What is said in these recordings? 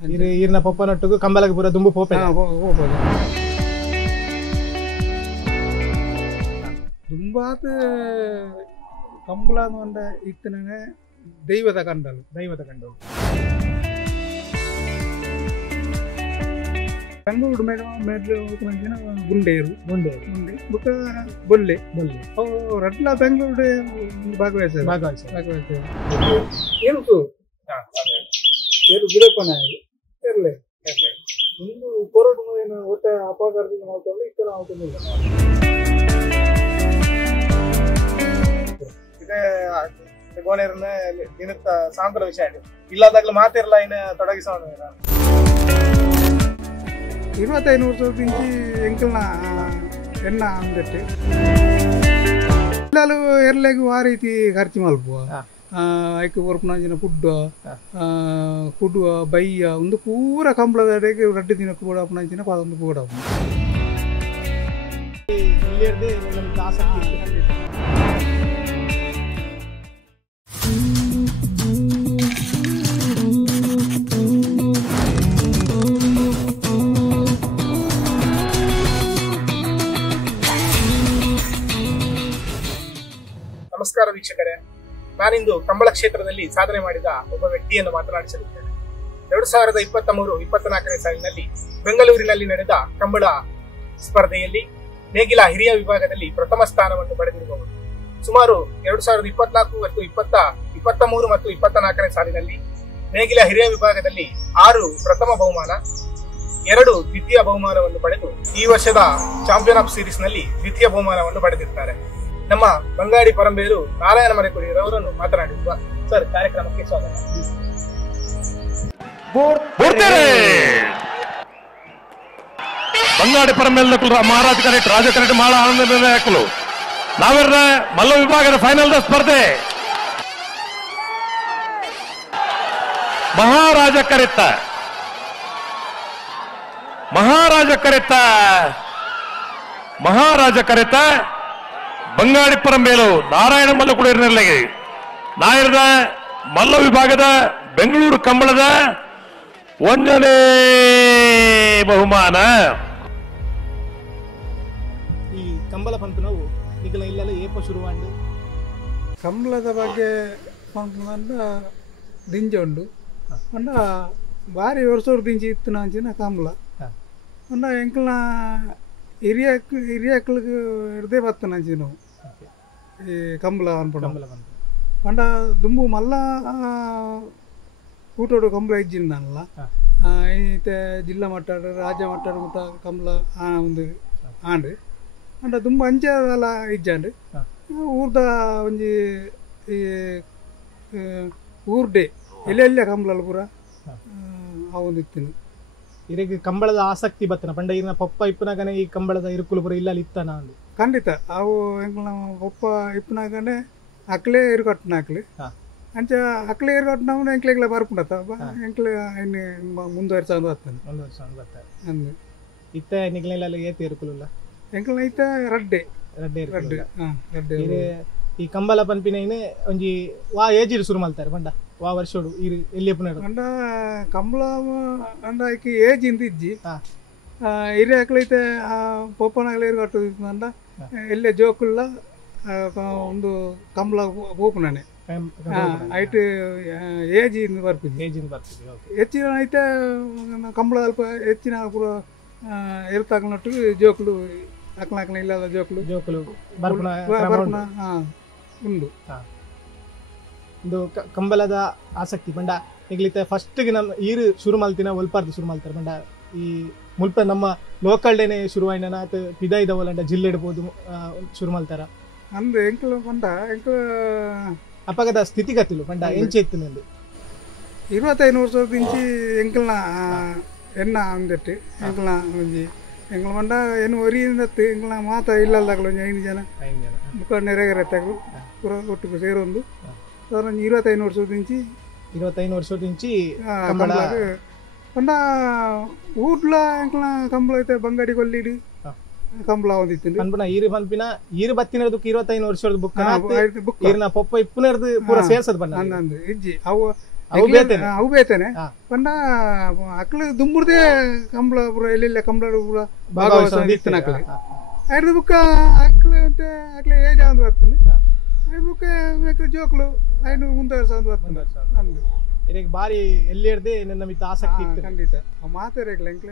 ಈರಿನ ಪಪ್ಪನೊಟ್ಟಿಗೂ ಕಂಬಲಗೆ ಪೂರ ದುಂಬು ಪೋಪೆ ಹೋಗ್ಬೋದು ದುಂಬಾದ ಕಂಬಳ ಅಂದ ಇತ್ತನೇ ದೈವದ ಕಂಡಲು ಬೆಂಗಳೂರು ಮೇಲೆ ಗುಂಡೇರು ಬುಕ್ಕ ಬೊಲ್ಲೆ ರಡ್ಲ ಬೆಂಗಳೂರು ಭಾಗವಹಿಸ್ತಾರೆ ಏನು ಗಿಡಪನ ಇರಲಿ ಇನ್ನು ಕೊರಡು ಏನು ಒಟ್ಟ ಅಪಘಾತದಿಂದ ಮಾಡ್ಕೊಂಡು ಈ ತರ ಆಗುತ್ತಿಲ್ಲ ಇದೇ ಗೋಣೆರನ್ನ ದಿನದ ಸಾಂಕರ ವಿಷಯ ಇಲ್ಲದಾಗ್ಲೂ ಮಾತಿರಲ್ಲ ಇನ್ನು ತೊಡಗಿಸೋಣ 25 ವರ್ಷದಿಂಚಿ ಎಂಕಲ್ನ ಎಣ್ಣ ಅಂದಟ್ಟು ಎಲ್ಲೂ ಎರ್ಲೆಗೂ ಆ ರೀತಿ ಖರ್ಚು ಮಲ್ಪುವ ಐಕೆ ಹೊರಪುನಾಂಚಿನ ಕುಡುವ ಬಯ್ಯ ಒಂದು ಪೂರ ಕಂಬಳದ ಅಡೆಗೆ ರಡ್ಡು ದಿನಕ್ಕೂ ಕೂಡ ಅಪ್ಪನಾಂಚಿನ ಪಾದೊಂದು ಕೂಡ ನಮಸ್ಕಾರ ವೀಕ್ಷಕರೇ, ನಾನಿಂದು ಕಂಬಳ ಕ್ಷೇತ್ರದಲ್ಲಿ ಸಾಧನೆ ಮಾಡಿದ ಒಬ್ಬ ವ್ಯಕ್ತಿಯನ್ನು ಮಾತನಾಡಿಸಲಿದ್ದೇನೆ. 2023-24ನೇ ಸಾಲಿನಲ್ಲಿ ಬೆಂಗಳೂರಿನಲ್ಲಿ ನಡೆದ ಕಂಬಳ ಸ್ಪರ್ಧೆಯಲ್ಲಿ ನೇಗಿಲ ಹಿರಿಯ ವಿಭಾಗದಲ್ಲಿ ಪ್ರಥಮ ಸ್ಥಾನವನ್ನು ಪಡೆದಿರುವವರು. ಸುಮಾರು 2024 ಮತ್ತು 23 ಮತ್ತು 24ನೇ ಸಾಲಿನಲ್ಲಿ ನೇಗಿಲ ಹಿರಿಯ ವಿಭಾಗದಲ್ಲಿ 6 ಪ್ರಥಮ ಬಹುಮಾನ, 2 ದ್ವಿತೀಯ ಬಹುಮಾನವನ್ನು ಪಡೆದು ಈ ವರ್ಷದ ಚಾಂಪಿಯನ್ ಆಫ್ ಸೀರೀಸ್ ನಲ್ಲಿ ದ್ವಿತೀಯ ಬಹುಮಾನವನ್ನು ಪಡೆದಿರ್ತಾರೆ. ನಮ್ಮ ಬಂಗಾಡಿ ಪರಂಬೇರು ನಾರಾಯಣ ಮರೆಕುಡಿಯವರನ್ನು ಮಾತನಾಡಿರುವ ಸರ್, ಕಾರ್ಯಕ್ರಮಕ್ಕೆ ಸ್ವಾಗತ. ಬಂಗಾಡಿ ಪರಂಬೇರು ಮಹಾರಾಜ ಕರೆಕ್ಟ್ ರಾಜ ಕರೆಕ್ಟ್ ಬಹಳ ಆನಂದ ಹಾಕಲು ನಾವೆಲ್ಲ ಮಲ್ಲ ವಿಭಾಗದ ಫೈನಲ್ ಸ್ಪರ್ಧೆ ಮಹಾರಾಜ ಕರೆತ ಬಂಗಾಡಿ ಪರಂಬೇಲು ನಾರಾಯಣ ಮಲ್ಲಕುಡಿಯರ್ನಲ್ಲಿಗೆ ನಾಯರದ ಮಲ್ಲ ವಿಭಾಗದ ಬೆಂಗಳೂರು ಕಂಬಳದ 1ನೇ ಬಹುಮಾನ. ಈ ಕಂಬಳ ಪಂಪನವು ಈಗಲ ಇಲ್ಲೆಲ್ಲ ಏಪ ಶುರುವಾಂಡು ಕಂಬಳದ ಬಗ್ಗೆ ಪಂಪನಂದ ದಿಂಜ ಉಂಡು ಅಂಡ ಭಾರಿ ವರ್ಷೋರು ದಿಂಜಿ ಇತ್ತು ನಾಂಚಿನ ಕಂಬಳ ಅಂಡ ಎಂಕಲ್ನ ಹಿರಿಯಕ್ಕಳಿಗೆ ಹಿಡ್ದೇ ಬತ್ತ ನಂಚಿ ನಾವು ಈ ಕಂಬಳ ಅನ್ಪಡ ಪಂಡ ದುಂಬು ಮಲ್ಲ ಕೂಟೋಡು ಕಂಬಳ ಇಜ್ಜಿಂದಲ್ಲ ಈತೆ ಜಿಲ್ಲಾ ಮಟ್ಟಾಡು ರಾಜ್ಯ ಮಟ್ಟಾಡು ಮುಟ್ಟ ಕಂಬಳ ಒಂದು ಆಂಡು ಅಂಡ ದುಂಬು ಅಂಚೆಲ್ಲ ಇಜ್ಜಾಂಡು ಊರ್ದ ಒಂಜಿ ಈ ಊರ್ಡೆ ಎಲ್ಲೆಲ್ಲ ಕಂಬಳ ಪೂರ ಆ ಒಂದು ಇತ್ತಿನ ಇರಿಗೆ ಕಂಬಳದ ಆಸಕ್ತಿ ಬತ್ತನ ಪಂಡ ಇರಿನ ಪಪ್ಪ ಇಪ್ಪನಾಗನೆ ಈ ಕಂಬಳದ ಇರುಕುಲು ಪುರ ಇಲ್ಲ ಇತ್ತನ ಅಂದು ಖಂಡಿತ ಅವು ಎಂಕ್ಲ ಪಪ್ಪ ಇಪ್ಪನಾಗನೆ ಅಕ್ಲೆ ಇರುಕಟ್ಟನ ಅಕ್ಲೆ ಅಂಚ ಅಕ್ಲೆ ಇರುಕಟ್ಟನ ಎಂಕ್ಲೆಗ್ಲ ಬರ್ಪುಂಡತ ಎಂಕ್ಲ ಇನ್ನು ಮುಂದುವರ್ಸಂದು ಬರ್ತಾನೆ ಅಂದು ಇತ್ತ ನಿಗ್ಲೆಲ್ಲ ಏತಿ ಇರುಕುಲ್ಲ ಎಂಕ್ಲ ಐತ ರಡ್ಡೆ ಈ ಕಂಬಳ ಪನ್ಪಿನ ಒಂಜಿ ವಾ ಏಜಿರು ಶುರು ಮಾಡ್ತಾರೆ ಪಂಡ ವಾ ವರ್ಷೋಡು ಇರು ಎಲ್ಲಿ ಅಂಡ ಕಂಬಳ ಅಂಡ ಐಕಿ ಏಜ್ ಇಂದ ಇಜ್ಜಿ ಹಿರಿಯ ಅಕ್ಲೈತೆ ಪೊಪ್ಪನಾಗಲಿ ಇರುಗಟ್ಟು ಅಂಡ ಎಲ್ಲೇ ಜೋಕುಲ್ಲ ಒಂದು ಕಂಬಳ ಪೋಪುನಾನೆ ಐಟ್ ಏಜ್ ಇಂದ ಬರ್ಪಿದ್ವಿ ಹೆಚ್ಚಿನ ಐತೆ ಕಂಬಳ ಅಲ್ಪ ಹೆಚ್ಚಿನ ಪೂರ ಇರ್ತಾಕನಟ್ಟು ಜೋಕುಲು ಅಕ್ಲಾಕನ ಇಲ್ಲದ ಜೋಕುಲು ಉಂಡು ಇದು ಕಂಬಳದ ಆಸಕ್ತಿ ಪಂಡ ಈಗಲಿತ್ತೆ ಫಸ್ಟ್ಗೆ ನಮ್ಮ ಈರು ಶುರು ಮಲ್ತಿನ ಒಲ್ಪಾರ್ದು ಶುರು ಮಲ್ತಾರೆ ಪಂಡ ಈ ಮುಲ್ಪ ನಮ್ಮ ಲೋಕಲ್ ಡೇನೆ ಶುರುವಾಯಿನ ಆತ ಪಿದ ಇದಾವಲ್ಲ ಜಿಲ್ಲೆ ಇಡ್ಬೋದು ಶುರು ಮಲ್ತಾರ ಅಂದ್ರೆ ಎಂಕಲ್ ಪಂಡ ಎಂಕಲ್ ಅಪಗದ ಸ್ಥಿತಿಗತಿಲು ಪಂಡ ಎಂಚೆ ಇತ್ತು ನಂದು 25 ವರ್ಷದಿಂಚಿ ಎಂಕಲ್ನ ಎಣ್ಣ ಅಂದಟ್ಟು ಎಂಕಲ್ನ ಒಂಜಿ ಎಂಕಲ್ ಪಂಡ ಏನು ಒರಿಯಿಂದತ್ತು ಎಂಕಲ್ನ ಮಾತ ಇಲ್ಲದಾಗಲು ಒಂಜಿ 5 ಜನ ಬುಕ್ಕ ನೆರೆಗರೆತ್ತಾಗಲು ಪೂರ ಒಟ್ಟಿಗೆ ಸೇರೊಂದು 25 ವರ್ಷದಿಂಚಿ ಕಂಬಳ ಪಂಡ ಊರ್ಲ ಎಂಕಲ್ನ ಕಂಬಳ ಐತೆ ಬಂಗಾಡಿ ಕೊಲ್ಲಿಡು ಕಂಬಳ ಒಂದಿತ್ತು ಪನ್ಪುನ ಈರು ಪನ್ಪಿನ ಈರು ಬತ್ತಿನದಕ್ಕೆ 25 ವರ್ಷದ ಬುಕ್ ಈರ್ನ ಪೊಪ್ಪ ಇಪ್ಪುನರ್ದು ಪೂರ ಸೇರ್ಸದ್ ಬಣ್ಣ ಅಂದು ಇಜ್ಜಿ ಅವು ಅವು ಬೇತೇನೆ ಪಂಡ ಅಕ್ಳು ದುಂಬುರ್ದೇ ಕಂಬಳ ಪುರ ಎಲ್ಲೆಲ್ಲ ಕಂಬಳ ಪುರ ಭಾಗವಹಿಸ ಇತ್ತನ ಅಕ್ಳು ಐದು ಬುಕ್ಕ ಅಕ್ಳು ಅಂತ ಅಕ್ಳು ಏಜ್ ಒಂದು ಬರ್ತದೆ ಐದು ಬುಕ್ಕ ಅಕ್ಳು ಜೋಕ್ಳು ಐದು ಮುಂದುವರ್ಸ ಒಂದು ಬರ್ತದೆ ಅಂದು ಇದಕ್ಕೆ ಬಾರಿ ಎಲ್ಲಿರ್ದೆ ನನ್ನ ಮಿತ್ತ ಆಸಕ್ತಿ ಇತ್ತು ಖಂಡಿತ ಮಾತಾಡಕ್ಲ ಎಂಕ್ಲ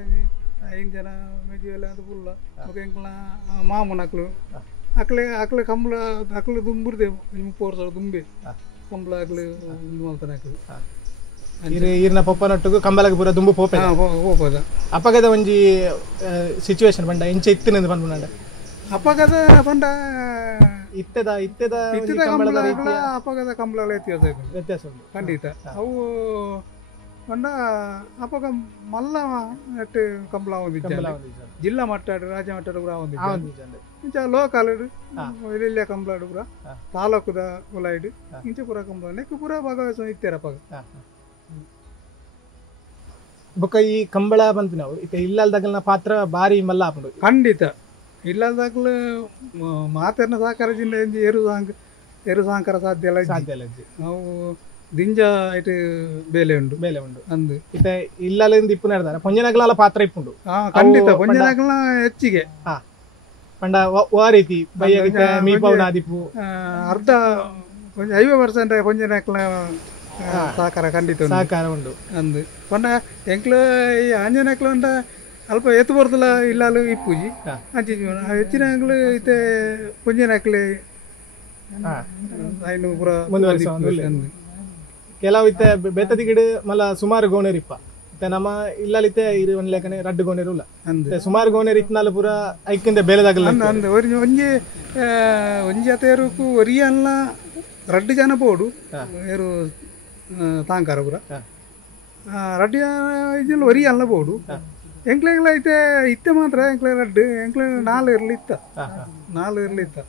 5 ಜನ ಮೆಜುವೆಲ್ಲ ಅದು ಫುಲ್ಲ ಎಂಕ್ಲ ಮಾಮೂನ ಅಕ್ಳು ಅಕ್ಳು ಕಂಬಳ ಅಕ್ಳು ದುಂಬುರ್ದೆ 30 ವರ್ಷ ದುಂಬೆ ಕಂಬಳ ಅಕ್ಳು ಮಾಡ್ತಾನೆ ಅಕ್ಳು ಈರ್ನ ಪಪ್ಪನೊಟ್ಟಿಗೂ ಕಂಬಲಗೆ ಪೂರ ದುಂಬು ಪೋಪೆ ಹೋಗ್ಬೋದ ಅಪಗದ ಒಂಜಿ ಸಿಚುವೇಶನ್ ಬಂಡ ಎಂಚ ಇತ್ತಿನ ಬಂದ್ಬಿಡ ಅಪಗದ ಬಂಡ ಇತ್ತದ ಅಪಗದ ಕಂಬಳ ವ್ಯತ್ಯಾಸ ಉಂಟು ಖಂಡಿತ ಅವು ಬಂಡ ಅಪಗ ಮಲ್ಲ ನೆಟ್ಟು ಕಂಬಳ ಒಂದಿದ್ದ ಜಿಲ್ಲಾ ಮಟ್ಟಾಡು ರಾಜ್ಯ ಮಟ್ಟಾಡು ಕೂಡ ಒಂದಿದ್ದ ಲೋಕಲ್ ಇಲ್ಲೆಲ್ಲ ಕಂಬಳ ಪೂರ ತಾಲೂಕುದ ಹೊಲೈಡು ಇಂಚೆ ಪೂರ ಕಂಬಳ ನೆಕ್ ಪೂರ ಭಾಗವಹಿಸ ಇತ್ತಾರೆ ಅಪಗ ಬೊಕ್ಕ ಈ ಕಂಬಳ ಬಂತು ನಾವು ಇತ್ತ ಇಲ್ಲಲ್ದಾಗಲ್ನ ಪಾತ್ರ ಬಾರಿ ಮಲ್ಲ ಹಾಕೊಂಡು ಖಂಡಿತ ಇಲ್ಲದಾಗಲು ಮಾತೇನ ಸಹಕಾರದಿಂದ ಏರು ಸಹಕಾರ ಸಾಧ್ಯ ಇಲ್ಲ ನಾವು ದಿಂಜ ಐಟು ಬೇಲೆ ಉಂಡು ಅಂದು ಇತ್ತ ಇಲ್ಲಲ್ಲಿಂದ ಇಪ್ಪು ನಡೆದಾರೆ ಪೊಂಜನಗಲ ಪಾತ್ರ ಇಪ್ಪುಂಡು ಖಂಡಿತ ಪೊಂಜನಗಲ ಹೆಚ್ಚಿಗೆ ಪಂಡ ಆ ರೀತಿ ಬಯ್ಯ ಮೀಪವನಾದಿಪ್ಪು ಅರ್ಧ 50% ಪೊಂಜನಗಲ ಸಹಕಾರ ಖಂಡಿತ ಸಹಕಾರ ಉಂಡು ಅಂದು ಪಂಡ ಎಂಕ್ಲು ಈ ಆಂಜನೇಯಕ್ಲು ಅಂಡ ಅಲ್ಪ ಎತ್ತು ಬರ್ತಲ್ಲ ಇಲ್ಲಾಲು ಇಪ್ಪುಜಿ ಅಂಚಿ ಹೆಚ್ಚಿನ ಅಂಗ್ಳು ಐತೆ ಪುಂಜನಕ್ಲೆ ಐನು ಪೂರ ಕೆಲವು ಇತ್ತೆ ಬೆತ್ತದಿ ಗಿಡ ಮಲ್ಲ ಸುಮಾರು ಗೋಣೆರಿಪ್ಪ ಇತ್ತೆ ನಮ್ಮ ಇಲ್ಲಲಿತ್ತೆ ಇರು ಒಂದ್ ಲೆಕ್ಕನೆ ರಡ್ಡು ಗೋಣೆರು ಇಲ್ಲ ಸುಮಾರು ಗೋಣೆರು ಇತ್ನಾಲು ಪೂರ ಐಕಿಂದ ಬೇಲೆದಾಗಲ್ಲ ಅಂದ ಒಂಜಿ ಅತೇರುಕು ಒರಿಯಲ್ಲ ರಡ್ಡು ಜನ ಬೋಡು ಏರು ತಾಂಕಾರ ಪೂರ ರಡ್ಡು ಇದೆಲ್ಲ ಒರಿಯಲ್ಲ ಬೋಡು ಎಂಕ್ಲೆಗ್ಲ ಐತೆ ಇತ್ತೆ ಮಾತ್ರ ಎಂಕ್ಲೆ ರಡ್ಡು ಎಂಕ್ಲೆ 4 ಇರ್ಲಿತ್ತ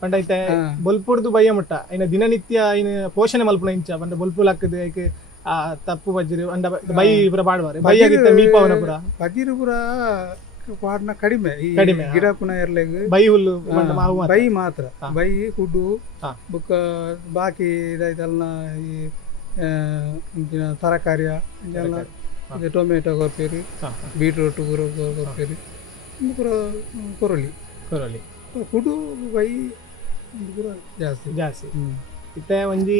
ಪಂಡ ಐತೆ ಬೊಲ್ಪುಡ್ದು ಬಯ್ಯ ಮುಟ್ಟ ಐನ ದಿನನಿತ್ಯ ಐನ ಪೋಷಣೆ ಮಲ್ಪುನ ಇಂಚ ಪಂಡ ಬೊಲ್ಪುಲ್ ಹಾಕದ ಐಕೆ ತಪ್ಪು ಬಜ್ಜಿರು ಅಂಡ ಬೈ ಪುರ ಪಾಡುವಾರೆ ಬೈಯಾಗಿತ್ತ ಮೀಪವನ ಪುರ ಬಜ್ಜಿರು ಪುರ ಪಾಡ್ನ ಕಡಿಮೆ ಈ ಗಿಡ ಪುನ ಇರ್ಲೆಗ್ ಬೈ ಹುಲ್ಲು ಬೈ ಮಾತ್ರ ಬೈ ಕುಡ್ಡು ಬುಕ್ಕ ಬಾಕಿ ಇದೈತಲ್ಲ ಈ ತರಕಾರಿಯ ಇದೆಲ್ಲ ಇದು ಟೊಮೆಟೊ ಕೊರ್ಪೇರಿ ಬೀಟ್ರೂಟ್ ಕೊರ್ಪೇರಿ ಪೂರ ಕೊರಳಿ ಕುಡು ಬೈ ಪೂರ ಜಾಸ್ತಿ ಇತ್ತೆ ಒಂಜಿ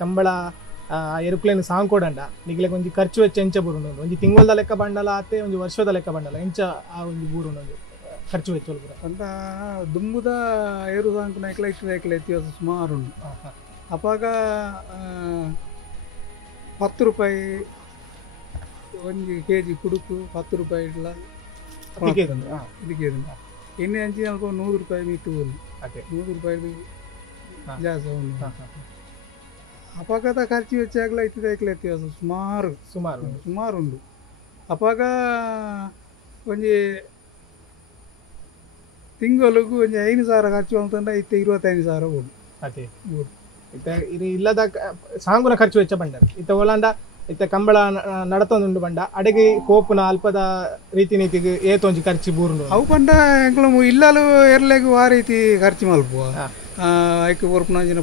ಕಂಬಳ ಏರೋಪ್ಲೇನ್ ಸಾಂಗ್ ಕೊಡಂಡ ನಿಗ್ಲೆಗ್ ಒಂಜಿ ಖರ್ಚು ವೆಚ್ಚ ಎಂಚ ಬೂರುಂಡು ಒಂಜಿ ತಿಂಗಳದ ಲೆಕ್ಕ ಬಂಡಲ ಆತೆ ಒಂಜಿ ವರ್ಷದ ಲೆಕ್ಕ ಬಂಡಲ ಎಂಚ ಆ ಒಂಜಿ ಬೂರುಂಡು ಖರ್ಚು ವೆಚ್ಚ ಅಂತ ದುಂಬುದ ಏರು ಸಾಂಗ್ ನೈಕ್ಲ ಇತ್ಯಾಸ ಸುಮಾರು ಉಂಟು ಅಪಾಗ 10 ರೂಪಾಯಿ ಒಂದು ಕೆಜಿ ಕುಡುಕು 10 ರೂಪಾಯಿ ಇಲ್ಲ ಇದಕ್ಕೆ ಎಣ್ಣೆ ಹಂಚಿ ಅಲ್ಪ 100 ರೂಪಾಯಿ ಮೀಟು 100 ರೂಪಾಯಿ ಜಾಸ್ತಿ ಉಂಟು ಅಪಘಾತ ಖರ್ಚು ವೆಚ್ಚಾಗಲ ಇತ್ತಿದ ಸುಮಾರು ಉಂಡು ಅಪಾಗ ಒಂಜಿ ತಿಂಗಳಿಗೂ ಒಂಜಿ 5,000 ಖರ್ಚು ಅಂತಂದ್ರೆ ಇತ್ತೆ 25,000 ಉಂಡು ಇಲ್ಲದ ಸಾಂಗುನ ಖರ್ಚು ವೆಚ್ಚ ಬಂಡ ಇತ್ತ ಒಳಂಡ ಇತ್ತ ಕಂಬಳ ನಡತೊಂದುಂಡು ಬಂಡ ಅಡೆಗೆ ಕೋಪುನ ಅಲ್ಪದ ರೀತಿ ನೀತಿಗೆ ಏತೊಂಜಿ ಖರ್ಚು ಬೂರುಂಡು ಅವು ಬಂಡ ಎಂಕ್ಲ ಇಲ್ಲಲು ಎರ್ಲೆಗು ಆ ರೀತಿ ಖರ್ಚು ಮಲ್ಪುವ ಐಕ್ ಬರ್ಪುನಂಚಿನ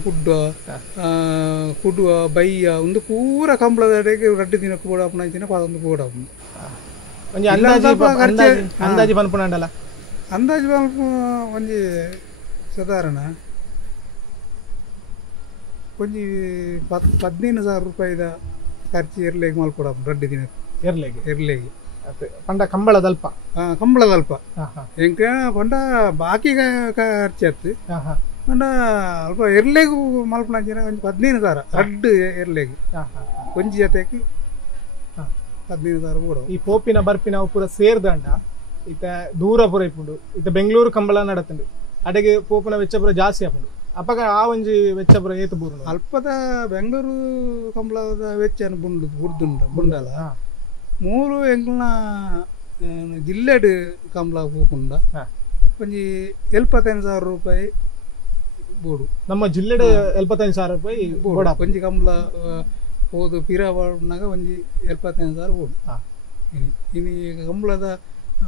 ಕುಡ್ಡುವ ಬೈಯ ಒಂದು ಪೂರ ಕಂಬಳದ ಅಡೆಗೆ ರಡ್ಡು ದಿನ ಕೂಡ ಅಪ್ಪನಂಚಿನ ಪಾದೊಂದು ಕೂಡ ಒಂಜಿ ಅಂದಾಜಿ ಬನ್ಪುನಂಡಲ್ಲ ಅಂದಾಜು ಬಲ್ಪ ಒಂಜಿ ಸಾಧಾರಣ ಒಂಜಿ 15,000 ರೂಪಾಯಿದ ಖರ್ಚು ಎರ್ಲೆಗೆ ಮಲ್ಕೊಡ ರಡ್ಡು ದಿನ ಎರ್ಲೆಗೆ ಪಂಡ ಕಂಬಳದಲ್ಪ ಎಂಕ ಪಂಡ ಬಾಕಿ ಖರ್ಚು ಪಂಡ ಅಲ್ಪ ಎರ್ಲೆಗು ಮಲ್ಪನಂಚಿನ ಒಂಜಿ 15,000 ರಡ್ಡು ಎರ್ಲೆಗೆ ಒಂಜಿ ಜೊತೆಗೆ 15,000 ಕೂಡ ಈ ಪೋಪಿನ ಬರ್ಪಿನ ಪೂರ ಸೇರ್ದಂಡ ಇತ್ತ ದೂರ ಪೂರ ಇಪ್ಪುಂಡು ಇತ್ತ ಬೆಂಗಳೂರು ಕಂಬಳ ನಡತುಂಡು ಅಡೆಗೆ ಪೋಪಿನ ವೆಚ್ಚ ಪೂರ ಜಾಸ್ತಿ ಆಪುಂಡು ಅಪಗ ಆ ಒಂಜಿ ವೆಚ್ಚ ಪೂರ ಏತು ಬೂರುಂಡು ಅಲ್ಪದ ಬೆಂಗಳೂರು ಕಂಬಳದ ವೆಚ್ಚ ಬುಂಡಲ ಮೂರು ಎಂಕ್ಲನ ಜಿಲ್ಲೆಡ್ ಕಂಬಳ ಪೋಪುಂಡ ಒಂಜಿ 75,000 ರೂಪಾಯಿ ಬೋಡು ನಮ್ಮ ಜಿಲ್ಲೆಡ್ 75,000 ರೂಪಾಯಿ ಬೋಡ ಒಂಜಿ ಕಂಬಳ ಹೋದು ಪಿರ ಬಾಡ್ನಾಗ ಒಂಜಿ 75,000 ಬೋಡು ಇನಿ ಕಂಬಳದ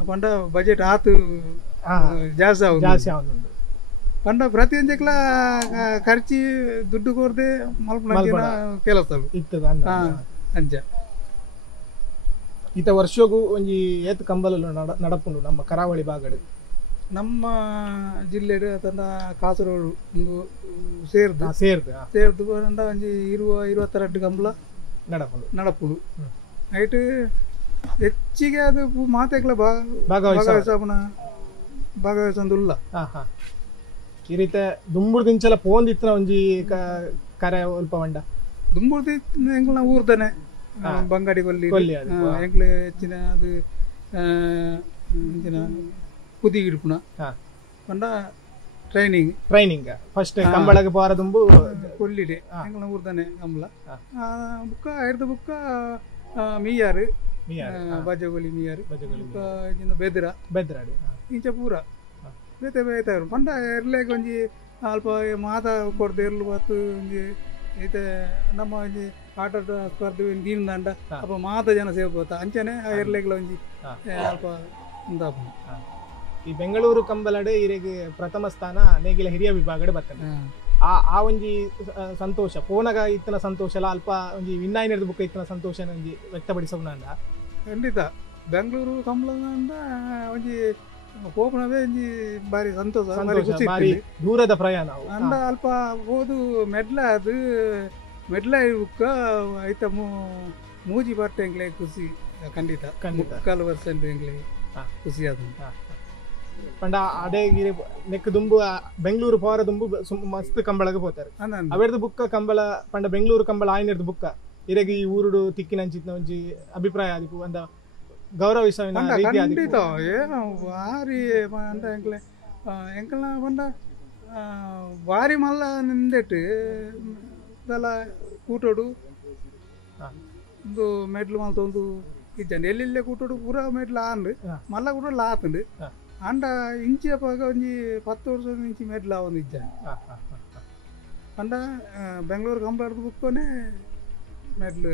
ಪಂಡ ಬಜೆಟ್ ಆತು ಜಾಸ್ತಿ ಆಗುಂಡು ಪಂಡ ಪ್ರತಿ ಅಂಜಕ್ಲ ಖರ್ಚಿ ದುಡ್ಡು ಕೋರ್ದೆ ಮಲ್ಪನ ಕೆಲಸ ಇತ್ತದ ಅಂಜ ಈತ ವರ್ಷಗೂ ಒಂಜಿ ಏತ್ ಕಂಬಲ ನಡಪುಂಡು ನಮ್ಮ ಕರಾವಳಿ ಭಾಗಡ್ ನಮ್ಮ ಜಿಲ್ಲೆಡ್ ತಂದ ಕಾಸರಗೋಡು ಒಂದು ಸೇರ್ದು ಪಂಡ ಒಂಜಿ 22 ಕಂಬಳ ನಡಪುಂಡು ಐಟ್ ಹೆಚ್ಚಿಗೆ ಅದು ಮಾತೆಗ್ಲ ಭಾಗವಹಿಸಂದುಲ್ಲ ಈ ರೀತಿ ದುಂಬುಡು ದಿಂಚಲ ಪೋಂದಿತ್ತಿನ ಒಂಜಿ ಕರೆ ಅಲ್ಪ ಬಂಡ ದುಂಬುಡು ಎಂಕ್ಲ ಊರ್ದನೆ ಬಂಗಾಡಿ ಕೊಲ್ಲಿ ಎಂಕ್ಲ ಹೆಚ್ಚಿನ ಅದು ಕುದಿ ಗಿಡ್ಪುನ ಪಂಡ ಟ್ರೈನಿಂಗ್ ಫಸ್ಟ್ ಕಂಬಳಗೆ ಪಾರ ದುಂಬು ಕೊಲ್ಲಿಡೆ ಎಂಕ್ಲ ಊರ್ದನೆ ಕಂಬಳ ಬುಕ್ಕ ಐರ್ದ ಬುಕ್ಕ ಮೀಯಾರು ಬಜಗೋಲಿ ಮೀಯಾರು ಬೆದ್ರಾಡಿ ಇಂಚ ಪೂರ ಬೇತೆ ಬೇಯ್ತಾರು ಪಂಡ ಎರ್ಲೆಗ್ ಒಂಜಿ ಅಲ್ಪ ಮಾತ ಕೊಡ್ದೆ ಎರ್ಲು ಬತ್ತು ಒಂಜಿ ಐತೆ ನಮ್ಮ ಒಂಜಿ ಆಟದ ಸ್ಪರ್ಧೆ ದೀನದಂಡ ಅಪ್ಪ ಮಾತ ಜನ ಸೇರ್ಬೋತ ಅಂಚನೆ ಆ ಎರ್ಲೆಗ್ಲ ಒಂಜಿ ಅಲ್ಪ ಉಂದಾಪು ಈ ಬೆಂಗಳೂರು ಕಂಬಲಡೆ ಇರೆಗೆ ಪ್ರಥಮ ಸ್ಥಾನ ನೇಗಿಲ ಹಿರಿಯ ವಿಭಾಗಡೆ ಬರ್ತದೆ ಆ ಒಂಜಿ ಸಂತೋಷ ಪೋನಗ ಇತ್ತನ ಸಂತೋಷ ಅಲ್ಲ ಅಲ್ಪ ಒಂಜಿ ವಿನ್ನಾಯಿನದ ಬುಕ್ಕ ಇತ್ತನ ಸಂತೋಷ ಒಂಜಿ ವ್ಯಕ್ತಪಡಿಸೋಣ ಖಂಡಿತ ಬೆಂಗಳೂರು ಕಂಬಳದಂಡ ಒಂಜಿ ಹೋಪಣವೇ ಒಂಜಿ ಬಾರಿ ಸಂತೋಷ ಬಾರಿ ದೂರದ ಪ್ರಯಾಣ ಅಂಡ ಅಲ್ಪ ಹೋದು ಮೆಡ್ಲ ಬುಕ್ಕ ಐತ ಮೂಜಿ ಬಟ್ಟೆ ಎಂಗ್ಲೆ ಖುಷಿ ಖಂಡಿತ 3% ಎಂಗ್ಲೆ ಖುಷಿ ಆದ ಪಂಡ ಅದೇ ನೆಕ್ ದುಂಬು ಬೆಂಗಳೂರು ಪವರ ದುಂಬು ಮಸ್ತ್ ಕಂಬಳಗೆ ಹೋಗ್ತಾರೆ ಅವೆರ್ದು ಬುಕ್ಕ ಕಂಬಳ ಪಂಡ ಬೆಂಗಳೂರು ಕಂಬಳ ಆಯ್ನರ್ದು ಬುಕ್ಕ ಇರಗಿ ಈ ಊರುಡು ತಿಕ್ಕಿನಂಚಿತ್ನ ಒಂಜಿ ಅಭಿಪ್ರಾಯ ಆದಿಪು ಅಂದ ಗೌರವಿಸವಿನ ರೀತಿ ಖಂಡಿತ ಏನು ಭಾರಿ ಅಂದ ಎಂಕಲ್ನ ಪಂಡ ಭಾರಿ ಮಲ್ಲ ನಿಂದೆಟ್ಟು ಇದೆಲ್ಲ ಕೂಟೋಡು ಒಂದು ಮೆಡ್ಲು ಮಲ್ತ ಒಂದು ಇದ್ದಾನೆ ಎಲ್ಲೆಲ್ಲೇ ಕೂಟೋಡು ಪೂರ ಮೆಡ್ಲು ಆಂಡು ಮಲ್ಲ ಕೂಡ ಆತುಂಡು ಅಂಡ ಇಂಚೆ ಪಾಗ ಒಂಜಿ 10 ವರ್ಷದ ಇಂಚಿ ಮೆಡ್ಲ ಒಂದು ಇದ್ದಾನೆ ಅಂಡ ಬೆಂಗಳೂರು ಕಂಬಳದ ಬುಕ್ಕನೆ ಮೆಡ್ಲು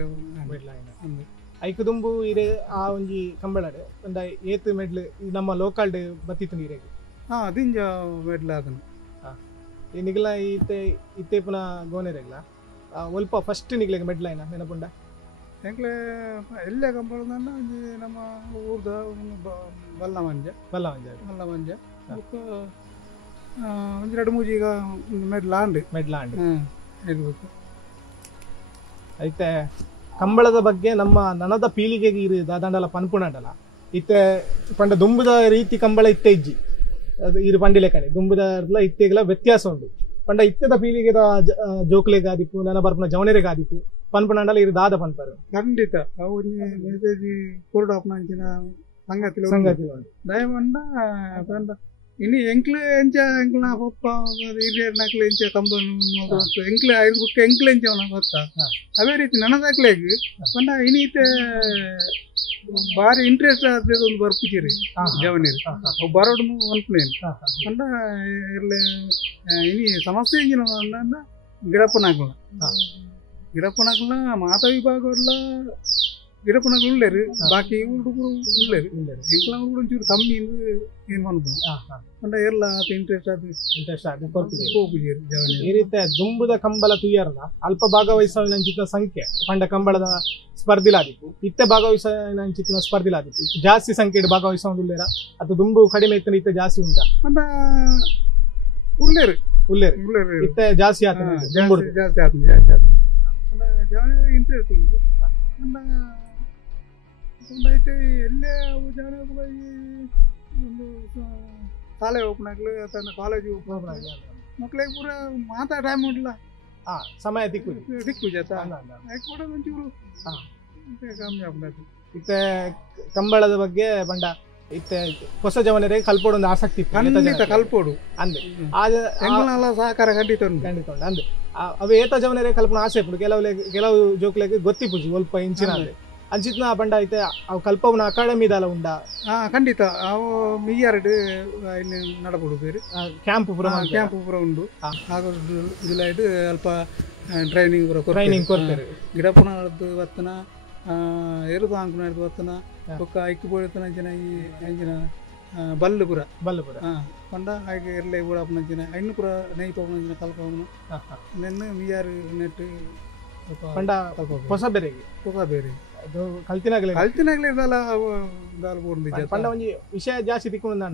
ಐಕು ದುಂಬು ಇರೆ ಆ ಒಂಜಿ ಕಂಬಳಡೆ ಒಂದ ಏತ್ ಮೆಡ್ಲು ನಮ್ಮ ಲೋಕಲ್ ಬತ್ತಿತ್ತು ನೀರಿಗೆ ದಿಂಜ ಮೆಡ್ಲ ಅದನ್ನು ಈ ನಿಗಲ ಇತ್ತೆ ಪುನಃ ಗೋನೆರೆಗ್ಲ ಒಲ್ಪ ಫಸ್ಟ್ ನಿಗ್ಲೆಗೆ ಮೆಡ್ಲೈನ ನೆನಪುಂಡ ಎಂಕ್ಲೆ ಎಲ್ಲೇ ಕಂಬಳದಂಡ ಒಂಜಿ ನಮ್ಮ ಊರ್ದ ಬಲ್ಲಮಂಜ ಬುಕ್ಕ ಒಂಜಿ 2-3 ಈಗ ಮೆಡ್ಲಾಂಡ್ ಐತೆ ಕಂಬಳದ ಬಗ್ಗೆ ನಮ್ಮ ನನದ ಪೀಳಿಗೆಗೆ ಇರು ದಾದಂಡಲ ಪನ್ಪುಣಂಡಲ ಇತ್ತೆ ಪಂಡ ದುಂಬುದ ರೀತಿ ಕಂಬಳ ಇತ್ತೆ ಇಜ್ಜಿ ಅದು ಇರು ಪಂಡಿಲೆಕ್ಕನೆ ದುಂಬುದ ಇತ್ತೆಗೆಲ್ಲ ವ್ಯತ್ಯಾಸ ಉಂಟು ಪಂಡ ಇತ್ತದ ಪೀಳಿಗೆದ ಜೋಕ್ಲೆಗಾದಿಪ್ಪು ನನ್ನ ಬರ್ಪುನ ಜವನೆರೆಗಾದಿಪ್ಪು ಪನ್ಪುಣಂಡಲ ಇರು ದಾದ ಪನ್ಪರು ಖಂಡಿತ ಅವು ಮೆಸೇಜ್ ಕೊರಡಾಪನಂಚಿನ ಸಂಗತಿ ದಯವಂಡ ಪಂಡ ಇನ್ನು ಎಂಕ್ಲೆ ಎಂಚ ಎಂಕ್ಲ ಪಪ್ಪ ಹಿರಿಯರ್ ನಕ್ಲೆ ಎಂಚ ಕಂಬನು ಎಂಕ್ಲೆ 5 ಬುಕ್ಕ ಎಂಕ್ಲೆ ಎಂಚವನ ಗೊತ್ತಾ ಅದೇ ರೀತಿ ನನ್ನದಾಗ್ಲೇಗ್ ಪಂಡ ಇನ್ನೀತೆ ಬಾರಿ ಇಂಟ್ರೆಸ್ಟ್ ಆದ ಒಂದು ಬರ್ಪಿಚಿರಿ ಜವನಿರಿ ಅವು ಬರೋಡು ಅನ್ಪನೇನು ಪಂಡ ಇರ್ಲೆ ಇನಿ ಸಮಸ್ಯೆ ಇಂಜಿನ ಗಿಡಪ್ಪನಾಗ್ಲ ಮಾತ ವಿಭಾಗಲ್ಲ ಗಿಡಪ್ಪನಾಗ್ಲು ಉಳ್ಳೇರು ಬಾಕಿ ಹುಡುಗರು ಉಳ್ಳೇರು ಎಂಕ್ಲ ಹುಡುಗರು ಒಂಚೂರು ಕಮ್ಮಿ ಏನು ಅನ್ಬೋದು ಪಂಡ ಎಲ್ಲ ಇಂಟ್ರೆಸ್ಟ್ ಆದ ಈ ರೀತಿ ದುಂಬುದ ಕಂಬಳ ತುಯ್ಯಾರಲ್ಲ ಅಲ್ಪ ಭಾಗವಹಿಸಿನ ಸಂಖ್ಯೆ ಪಂಡ ಕಂಬಳದ ಸ್ಪರ್ಧಿಲಾದಿತ್ತು ಇತ್ತೆ ಭಾಗವಹಿಸಿನ ಸ್ಪರ್ಧಿಲಾದಿತ್ತು ಜಾಸ್ತಿ ಸಂಖ್ಯೆ ಭಾಗವಹಿಸೋದಿಲ್ಲೇರ ಅಥವಾ ದುಂಬು ಕಡಿಮೆ ಇತ್ತ ಇತ್ತೆ ಜಾಸ್ತಿ ಉಂಟ ಪಂಡ ಉಳ್ಳೇರು ಇತ್ತೆ ಜಾಸ್ತಿ ಆತ ಜಾಸ್ತಿ ಆತ ಇಂಟ್ರೆಸ್ಟ್ ಉಂಟು ಪಂಡ ಐತೆ ಎಲ್ಲೇ ಅವು ಜನ ಒಂದು ಶಾಲೆ ಓಪನ್ ಆಗ್ಲಿ ಅಥವಾ ಕಾಲೇಜ್ ಓಪನ್ ಆಗಲಿ ಮಕ್ಳಿಗೆ ಪೂರ ಮಾತಾ ಟೈಮ್ ಉಂಟಲ್ಲ ಸಮಯ ದಿಕ್ಕು ಜಾತ ಕೂಡ ಒಂಚೂರು ಕಮ್ಮಿ ಆಗ್ಬಿಟ್ಟು ಇತ್ತೆ ಕಂಬಳದ ಬಗ್ಗೆ ಬಂಡ ಇತ್ತೆ ಹೊಸ ಜವನರಿಗೆ ಕಲ್ಪೋಡು ಒಂದು ಆಸಕ್ತಿ ಖಂಡಿತ ಕಲ್ಪೋಡು ಅಂದೆ ಎಂಗ್ಲ ಸಹಕಾರ ಖಂಡಿತ ಖಂಡಿತ ಉಂಟು ಅಂದೆ ಅವು ಏತ ಜವನರಿಗೆ ಕಲ್ಪನ ಆಸೆ ಪುಡು ಕೆಲವು ಜೋಕ್ಲೆಗೆ ಗೊತ್ತಿ ಪೂಜಿ ಸ್ವಲ್ಪ ಇಂಚಿನ ಅಂಚಿತ್ನ ಬಂಡ ಐತೆ ಅವು ಕಲ್ಪವನ ಅಕಾಡೆಮಿದಲ್ಲ ಉಂಡ ಖಂಡಿತ ಅವು ಮಿಯ್ಯಾರ್ಡ್ ಇಲ್ಲಿ ನಡಪಡು ಬೇರೆ ಕ್ಯಾಂಪ್ ಪೂರ ಉಂಡು ಆಗಸ್ಟ್ ಜುಲೈ ಅಲ್ಪ ಟ್ರೈನಿಂಗ್ ಕೊಡ್ತಾರೆ ಗಿಡಪ್ಪನದ್ದು ಬತ್ತನ ಎರುದು ಅಂಕುನದ್ದು ಬತ್ತನ ಬೊಕ್ಕ ಐಕ್ಕು ಬೋಳ್ತನ ಅಂಚಿನ ಈ ಅಂಚಿನ ಬಲ್ಲುಪುರ ಬಲ್ಲಪುರ ಪಂಡ ಹಾಗೆ ಇರಲೇ ಕೂಡ ಅಪ್ಪನಂಚಿನ ಐನು ಪುರ ನೈ ಪವನಂಚಿನ ಕಲ್ಪವನ ನೆನ್ನು ಮಿಯಾರು ನೆಟ್ಟು ಪಂಡ ಹೊಸ ಬೇರೆಗೆ ಹೊಸ ಬೇರೆ ಅದು ಕಲ್ತಿನಾಗಲೇ ದಾಲ ಬೋರ್ದು ಪಂಡ ಒಂಜಿ ವಿಷಯ ಜಾಸ್ತಿ ತಿಕ್ಕೊಂಡ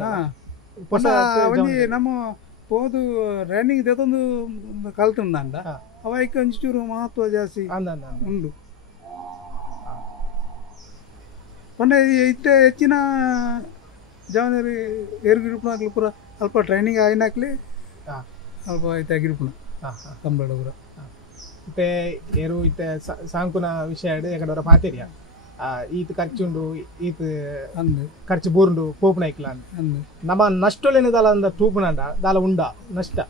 ಪಂಡ ಒಂಜಿ ನಮ್ಮ ಹೋದು ರನ್ನಿಂಗ್ ದೆತೊಂದು ಕಲ್ತುಂಡ ಅವಕ್ಕೆ ಒಂಚೂರು ಮಹತ್ವ ಜಾಸ್ತಿ ಉಂಡು ಪಂಡ ಇತ್ತ ಹೆಚ್ಚಿನ ಜವನರಿ ಏರ್ಗಿರುಪುನಾಗ್ಲಿ ಪೂರ ಅಲ್ಪ ಟ್ರೈನಿಂಗ್ ಆಯ್ನಾಕ್ಲಿ ಅಲ್ಪ ಐತೆ ಆಗಿರುಪುನ ಕಂಬಳ ಪೂರ ಇತ್ತೆ ಏರು ಇತ್ತೆ ಸಾಂಕುನ ವಿಷಯ ಯಾಕಂದ್ರೆ ಪಾತೆರಿಯ ಈತ್ ಖರ್ಚುಂಡು ಈತ್ ಅಂದು ಖರ್ಚು ಬೂರುಂಡು ಪೋಪುನ ಇಕ್ಲ ಅಂದು ನಮ್ಮ ನಷ್ಟಲೇನು ದಾಲ ಅಂದ ತೂಪುನಂಡ ದಾಲ ಉಂಡ ನಷ್ಟ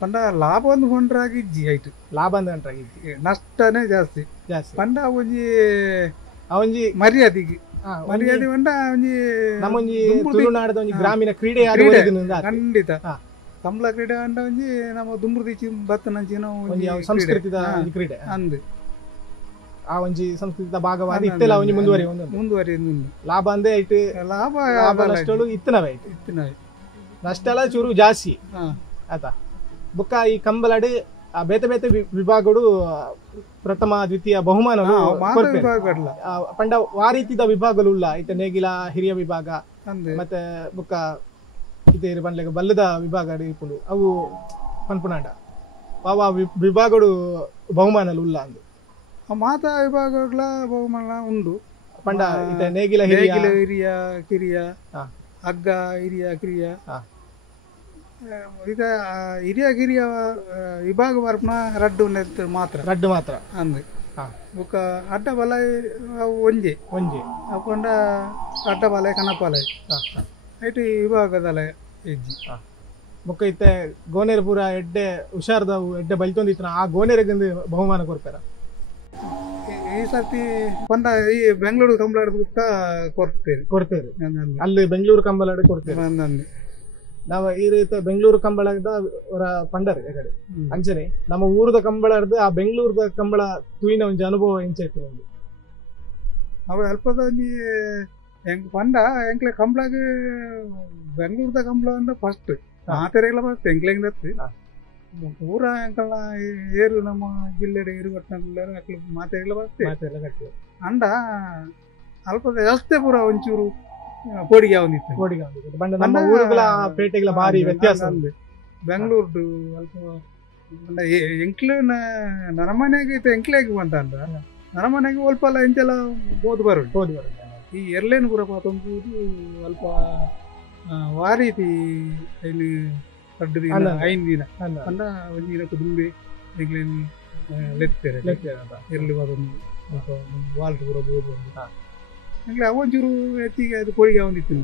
ಪಂಡ ಲಾಭ ಒಂದು ಕೊಂಡ್ರಾಗಿಜ್ಜಿ ಆಯ್ತು ಲಾಭ ಅಂದ್ರಾಗಿಜ್ಜಿ ನಷ್ಟನೇ ಜಾಸ್ತಿ ಪಂಡ ಒಂಜಿ ಅವಂಜಿ ಮರ್ಯಾದೆಗೆ ಮರ್ಯಾದೆ ಪಂಡ ಒಂಜಿ ನಮ್ಮೊಂಜಿ ತುಳುನಾಡದ ಒಂಜಿ ಗ್ರಾಮೀಣ ಕ್ರೀಡೆ ಖಂಡಿತ ಕಂಬಳ ಕ್ರೀಡೆ ಅಂಡ ಒಂಜಿ ನಮ್ಮ ದುಂಬ್ರದಿಚ್ಚಿ ಬತ್ತನಂಚಿನ ಸಂಸ್ಕೃತಿದ ಕ್ರೀಡೆ ಅಂದು ಆ ಒಂಜಿ ಸಂಸ್ಕೃತಿದ ಭಾಗವಾದ ಇತ್ತೆಲ್ಲ ಒಂಜಿ ಮುಂದುವರಿಯುವುದು ಲಾಭ ಅಂದೇ ಐಟು ಲಾಭ ನಷ್ಟಗಳು ಇತ್ತನವೇ ಐಟು ನಷ್ಟಲ ಚೂರು ಜಾಸ್ತಿ ಆಯ್ತಾ ಬುಕ್ಕ ಈ ಕಂಬಳಡ್ ಬೇತೆ ಬೇತೆ ವಿಭಾಗಗಳು ಪ್ರಥಮ ದ್ವಿತೀಯ ಬಹುಮಾನ ಪಂಡ ಆ ರೀತಿದ ವಿಭಾಗಗಳು ಉಳ್ಳ ಇತ್ತ ನೇಗಿಲ ಹಿರಿಯ ವಿಭಾಗ ಮತ್ತೆ ಬುಕ್ಕ ಇದೇ ಬಂಡ್ಲೆಗ ಬಲ್ಲದ ವಿಭಾಗ ಇಪ್ಪುಂಡು ಅವು ಪನ್ಪುನಾಂಡ ಅವ ವಿಭಾಗಗಳು ಬಹುಮಾನಲು ಉಲ್ಲ ಅಂದು ಮಾತಾ ವಿಭಾಗಗಳ ಬಹುಮಾನ ಉಂಡು ಪಂಡ ಇತ್ತ ನೇಗಿಲ ಹಿರಿಯ ಕಿರಿಯ ಹಗ್ಗ ಹಿರಿಯ ಕಿರಿಯ ಈಗ ಹಿರಿಯ ಕಿರಿಯ ವಿಭಾಗ ಬರ್ಪನ ರಡ್ಡು ಮಾತ್ರ ಅಂದು ಬುಕ್ಕ ಅಡ್ಡ ಬಲ ಒಂಜೆ ಅಪ್ಪಂಡ ಅಡ್ಡ ಬಲ ಕನಪಾಲ ಐಟಿ ವಿಭಾಗದಲ್ಲ ಹೆಜ್ಜಿ ಬುಕ್ಕ ಇತ್ತೆ ಗೋನೇರು ಪೂರ ಎಡ್ಡೆ ಹುಷಾರ್ದವು ಎಡ್ಡೆ ಬಲ್ತೊಂದಿತ್ತ ಆ ಗೋನೇರಿಗೆ ಬಹುಮಾನ ಕೊಡ್ತಾರ ಈ ಸರ್ತಿ ಪಂಡ ಈ ಬೆಂಗಳೂರು ಕಂಬಳ ಬುಕ್ಕ ಕೊಡ್ತೇವೆ ಅಲ್ಲಿ ಬೆಂಗಳೂರು ಕಂಬಳ ಕೊಡ್ತೇವೆ ನಾವು ಈ ರೀತಿ ಬೆಂಗಳೂರು ಕಂಬಳದ ಪಂಡರ್ ಕಡೆ ಅಂಚನೆ ನಮ್ಮ ಊರದ ಕಂಬಳ ಆ ಬೆಂಗಳೂರದ ಕಂಬಳ ತೂಯಿನ ಒಂಜಿ ಅನುಭವ ಹೆಂಚಾಯ್ತು ನಮ್ಗೆ ಅವ ಅಲ್ಪದ ಒಂಜಿ ಹೆಂಗ್ ಪಂಡ ಎಂಕ್ಲೆ ಕಂಬಳಾಗ ಬೆಂಗಳೂರದ ಕಂಬಳ ಅಂದ್ರೆ ಫಸ್ಟ್ ಮಾತೆರೆಲ್ಲ ಬರ್ತದೆ ಎಂಕ್ಲೆಂಗ್ ಪೂರ ಎಂಕಲ್ನ ಏರು ನಮ್ಮ ಜಿಲ್ಲೆಡೆ ಏರು ಕಟ್ಟಿನ ಮಾತೆರೆಲ್ಲ ಬರ್ತದೆ ಅಂಡ ಅಲ್ಪದ ವ್ಯವಸ್ಥೆ ಪೂರ ಒಂಚೂರು ಕೋಡಿಗೆ ಯಾವಂದಿತ್ತು ನಮ್ಮ ಊರುಗಳ ಪೇಟೆಗಳ ಭಾರಿ ವ್ಯತ್ಯಾಸ ಬೆಂಗಳೂರ್ದು ಅಲ್ಪ ಎಂಕ್ಲು ನನ್ನ ಮನೆಗೆ ಎಂಕ್ಲೆಗೆ ಬಂತ ಅಂದ ನನ್ನ ಮನೆಗೆ ಸ್ವಲ್ಪ ಎಲ್ಲ ಎಂತೆಲ್ಲ ಬೋದು ಬರೋದು ಈ ಎರ್ಲೇನು ಪೂರ ಪಾತೊಂಬುದು ಅಲ್ಪ ವಾರೀತಿ ಐನು ಕಡ್ಡು ದಿನ ಐದು ದಿನ ಅಂದ ಒಂದು ದಿನ ಕುದುಂಬೆ ಎಂಕ್ಲೇನು ಲೆತ್ತೇರೆ ಎರ್ಲಿ ಪಾತೊಂದು ವಾಲ್ಟ್ ಪೂರ ಬೋದು ಎಂಕ್ಲೆ ಅವೊಂಚೂರು ಹೆಚ್ಚಿಗೆ ಅದು ಕೋಳಿಗೆ ಒಂದಿತ್ತು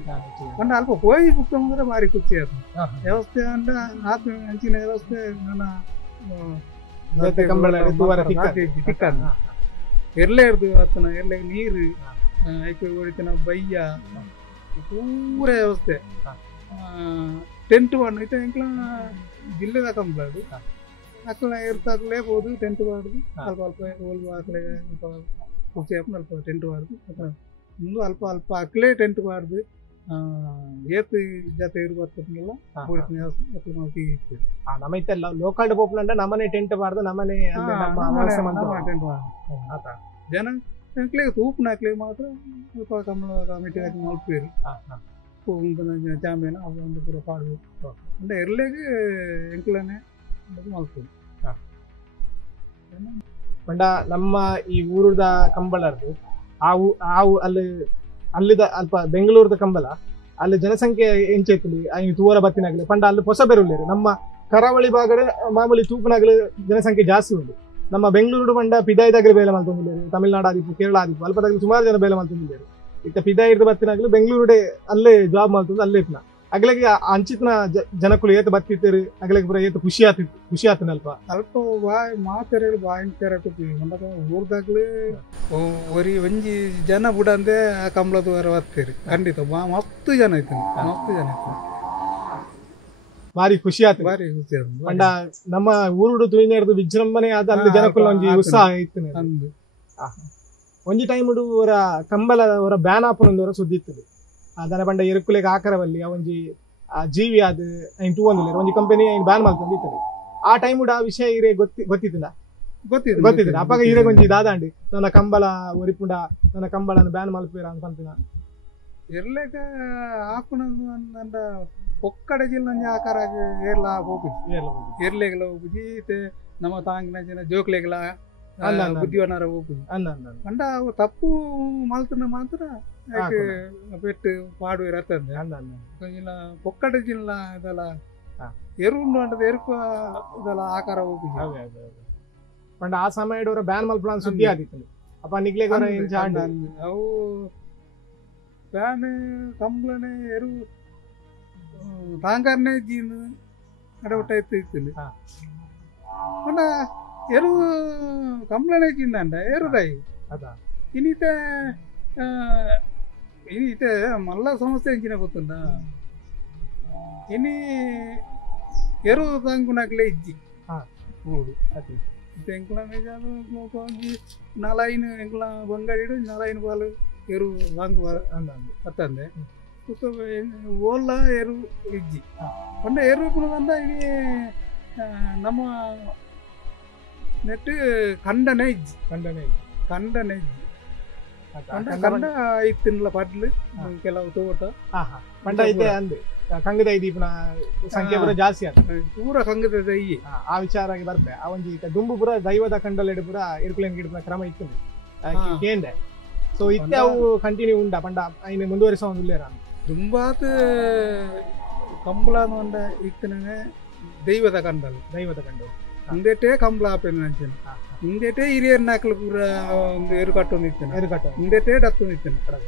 ಅಂಡ ಅಲ್ಪ ಕೋಳಿ ಬುಕ್ಕ ಮಾತ್ರ ಭಾರಿ ಖುಷಿ ಆಯ್ತು ವ್ಯವಸ್ಥೆ ಅಂಡ ಆತ್ಮ ಹಂಚಿನ ವ್ಯವಸ್ಥೆ ನನ್ನ ಎರ್ಲೆ ಇರ್ದು ಆತನ ಎರ್ಲೆ ನೀರು ಐಕೆ ಹೊಡಿತನ ಬಯ್ಯ ಪೂರ ವ್ಯವಸ್ಥೆ ಟೆಂಟ್ ಬಾರ್ದು ಐತೆ ಎಂಕ್ಲ ಜಿಲ್ಲೆದ ಕಂಬಳದು ಅಕ್ಲ ಇರ್ತಾಗ್ಲೇ ಬೋದು ಟೆಂಟ್ ಬಾರ್ದು ಅಲ್ಪ ಅಲ್ಪ ಹೋಲ್ವ ಅಕ್ಲೆ ಸ್ವಲ್ಪ ಖುಷಿ ಆಯ್ತು ಅಲ್ಪ ಟೆಂಟ್ ಬಾರ್ದು ಮುಂದೆ ಅಲ್ಪ ಅಕ್ಲೇ ಟೆಂಟ್ ಬಾರ್ದು ಏತ್ ಜೊತೆ ಇರ್ಬತ್ತಲ್ಲ ನಮ್ಮ ಇತ್ತಲ್ಲ ಲೋಕಲ್ ಪೋಪ್ಲಂಡ ನಮ್ಮನೆ ಟೆಂಟ್ ಬಾರ್ದು ನಮ್ಮನೆ ಜನ ಎಂಕ್ಲೆಗೆ ತೂಪು ಹಾಕ್ಲಿಗೆ ಮಾತ್ರ ಸ್ವಲ್ಪ ಕಂಬಳ ಕಮಿಟಿ ಹಾಕಿ ಮಲ್ಪೇರು ಚಾಂಪಿಯನ್ ಅವು ಒಂದು ಪೂರ ಪಾಡ್ಬೇಕು ಅಂದ್ರೆ ಎರ್ಲೆಗೆ ಎಂಕ್ಲನೆ ಮಲ್ಪೇರು ಪಂಡ ನಮ್ಮ ಈ ಊರದ ಕಂಬಳರ್ದು ಅಲ್ಲಿದ ಅಲ್ಪ ಬೆಂಗಳೂರದ ಕಂಬಳ ಅಲ್ಲಿ ಜನಸಂಖ್ಯೆ ಹೆಂಚೈತಲಿ ತೂವರ ಬತ್ತಿನಾಗಲಿ ಪಂಡ ಅಲ್ಲಿ ಹೊಸ ಬೆರುಳ್ಳೇರು ನಮ್ಮ ಕರಾವಳಿ ಭಾಗದ ಮಾಮೂಲಿ ತೂಪನಾಗಲಿ ಜನಸಂಖ್ಯೆ ಜಾಸ್ತಿ ಉಂಟು ನಮ್ಮ ಬೆಂಗಳೂರು ಪಂಡ ಪಿದಾಯಿದಾಗಲಿ ಬೇಲೆ ಮಲ್ತೊಂದಿಲ್ಲೇರು ತಮಿಳ್ನಾಡು ಆದಿಪ್ಪು ಕೇರಳ ಆದಿಪ್ಪು ಅಲ್ಪದಾಗಲಿ ಸುಮಾರು ಜನ ಬೇಲೆ ಮಲ್ತೊಂದಿಲ್ಲೇರು ಇತ್ತ ಪಿದಾಯಿರ್ದ ಬತ್ತಿನಾಗಲಿ ಬೆಂಗಳೂರುಡೆ ಅಲ್ಲೇ ಜಾಬ್ ಮಾಡ್ತಂದು ಅಲ್ಲೇ ಇತ್ನ ಅಗ್ಲಿಗೆ ಅಂಚಿತ್ನ ಜನಕ್ಕಳು ಏತ್ ಬತ್ತಿತ್ತೇರು ಅಗ್ಲಿಗೆ ಪೂರ ಏತ್ ಖುಷಿ ಆತನ ಅಲ್ಪ ಬಾಯ್ ಮಾತೆರೆಗಳು ಬಾಯಿಂತರ ಊರ್ದಾಗ್ಲಿ ಒರಿ ಒಂಜಿ ಜನ ಬುಡಂದೆ ಆ ಕಂಬಳದ ವಾರ ಬರ್ತೇರಿ ಖಂಡಿತ ಮಸ್ತ್ ಜನ ಐತಿ ಭಾರಿ ಖುಷಿ ಆಯ್ತು ಪಂಡ ನಮ್ಮ ಊರುಡು ತುಯಿನೇರ್ದು ವಿಜೃಂಭಣೆ ಆದ ಅಲ್ಲಿ ಜನಕ್ಕಳು ಒಂಜಿ ಉತ್ಸಾಹ ಇತ್ತು ಒಂಜಿ ಟೈಮ್ ಅವರ ಕಂಬಳ ಅವರ ಬ್ಯಾನ್ ಆಪನೊಂದು ಸುದ್ದಿ ಇತ್ತು ದಾನ ಪಂಡ ಎರುಕುಲೆಗೆ ಆಕರವಲ್ಲಿ ಒಂಜಿ ಜೀವಿ ಅದು ಐನ್ ತೂ ಒಂದಿಲ್ಲ ಒಂಜಿ ಕಂಪನಿ ಬ್ಯಾನ್ ಮಾಡ್ಕೊಂಡಿರ್ತದೆ ಆ ಟೈಮ್ ಆ ವಿಷಯ ಇರೇ ಗೊತ್ತಿತ್ತಿಲ್ಲ ಗೊತ್ತಿತ್ತಿಲ್ಲ ಅಪ್ಪಾಗ ಇರೇ ಒಂಜಿ ದಾದಾಂಡಿ ನನ್ನ ಕಂಬಳ ಒರಿಪುಂಡ ನನ್ನ ಕಂಬಳನ ಬ್ಯಾನ್ ಮಲ್ಪೇರ ಅಂತ ಅಂತಿನ ಎರ್ಲೆಗ ಹಾಕುನದು ಅಂದ ಒಕ್ಕಡ ಜಿಲ್ಲೆ ಆಕಾರ ಏರ್ಲ ಹೋಗುದು ಎರ್ಲೆಗಳ ಹೋಗುದು ನಮ್ಮ ತಾಂಗಿನ ಜನ ಜೋಕ್ಲೆಗಳ ಬುದ್ಧಿವನಾರ ಹೋಗುದು ಅಂಡ ಅವು ತಪ್ಪು ಮಲ್ತನ ಮಾತ್ರ ಪೆಟ್ಟು ಪಾಡು ಇರತ್ತಂದೆ ಇಲ್ಲ ಒಕ್ಕಡ ಜಿಲ್ಲ ಇದೆಲ್ಲ ಎರುಂಡು ಅಂಟದ ಎರುಕ ಇದೆಲ್ಲ ಆಕಾರ ಹೋಗುದು ಪಂಡ ಆ ಸಮಯ ಬ್ಯಾನ್ ಮಲ್ಪಣ ಸುದ್ದಿ ಆದಿತ್ತು ಅಪ್ಪ ನಿಗ್ಲೆಗರ ಅವು ಬ್ಯಾನ್ ಕಂಬ್ಳನೆ ಎರು ತಾಂಗಾರನೇ ಜೀನು ಅಡವಟಾಯ್ತು ಇತ್ತು ಪಂಡ ಎರು ಕಂಬ್ಳನೆ ಜೀಂದಂಡ ಎರುದಾಯಿ ಇನ್ನಿತ ಮಲ್ಲ ಸಮಸ್ಯೆ ಎಂಚಿನ ಗೊತ್ತುಂಡ ಇನಿ ಎರು ತಾಂಗುನಾಗ್ಲೇ ಇಜ್ಜಿ ಎಂಕಲ ನಾಲಾಯಿನ ಎಂಕಲ ಬಂಗಾಡಿಡು ನಾಲಾಯಿನ ಬಾಲು ಎರು ವಾಂಗು ಅತ್ತಂದೆ ಓಲ್ಲ ಎರು ಇಜ್ಜಿ ಪಂಡ ಎರು ಪುನದಂಡ ಇಡೀ ನಮ್ಮ ನೆಟ್ಟು ಕಂಡನೆ ಇಜ್ಜಿ ಕಂಡ ಇತ್ತಿನಲ ಪಾಟ್ಲು ಕೆಲವು ತೋಟ ಪಂಡ ಐತೆ ಅಂದೆ ಕಂಗದ ದೀಪನ ಸಂಖ್ಯೆ ಪೂರ ಜಾಸ್ತಿ ಆತ ಪೂರ ಕಂಗದ ದೈ ಆ ವಿಚಾರ ಬರ್ತೆ ಆ ಒಂಜಿ ದುಂಬು ಪೂರ ದೈವದ ಕಂಡಲೆಡ್ ಪೂರ ಇರ್ಕುಲೆನ್ ಗಿಡದ ಕ್ರಮ ಇತ್ತು ಕೇಂದೆ ಸೊ ಇತ್ತೆ ಅವು ಕಂಟಿನ್ಯೂ ಉಂಡ ಪಂಡ ಐನ ಮುಂದುವರಿಸೋ ಒಂದಿಲ್ಲೇರ ದುಂಬಾತ್ ಕಂಬಳನು ಅಂಡ ಇತ್ತನೇ ದೈವದ ಕಂಡಲು ಹಿಂದೇಟೇ ಕಂಬಳ ಆಪೇನ ಅಂಚೆನ ಹಿಂದೇಟೇ ಹಿರಿಯರ್ ನಾಲ್ಕು ಪೂರ ಒಂದು ಏರು ಕಟ್ಟೊಂದು ಇತ್ತೇನೆ ಹಿಂದೇಟೇ ಡತ್ತೊಂದು ಇತ್ತೇನೆ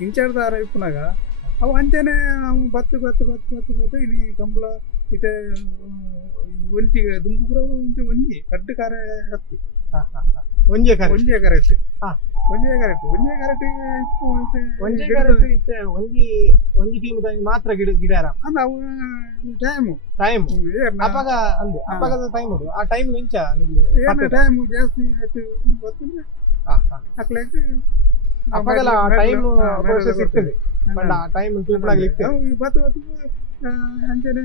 ಇಂಚಾರ್ದಾರ ಇಪ್ಪನಾಗ ಅವು ಅಂಚೆನೆ ಅವು ಬತ್ತು ಇಲ್ಲಿ ಕಂಬಳ ಇತ್ತೆ ಒಂಟಿಗೆ ದುಂಬು ಪೂರ ಒಂಜಿ ಕಡ್ಡು ಕಾರ ಹತ್ತು ಒಂಜೆ ಕರೆಕ್ಟ್ ಒಂಜಿ ಟೀಮ್ ಮಾತ್ರ ಗಿಡ ಅಂದ ಅವು ಟೈಮ್ ಅಪ್ಪಾಗ ಅಂದು ಅಪ್ಪಾಗದ ಟೈಮ್ ಆ ಟೈಮ್ ನಿಂಚ ಟೈಮ್ ಜಾಸ್ತಿ ಗೊತ್ತಿಲ್ಲ ಅಪ್ಪಾಗಲ್ಲ ಟೈಮ್ ಪ್ರೋಸೆಸ್ ಇರ್ತದೆ ಬಟ್ ಆ ಟೈಮ್ ತಿಳ್ಕೊಳಾಗ್ಲಿಕ್ಕೆ ಬತ್ತು ಅಂಚನೆ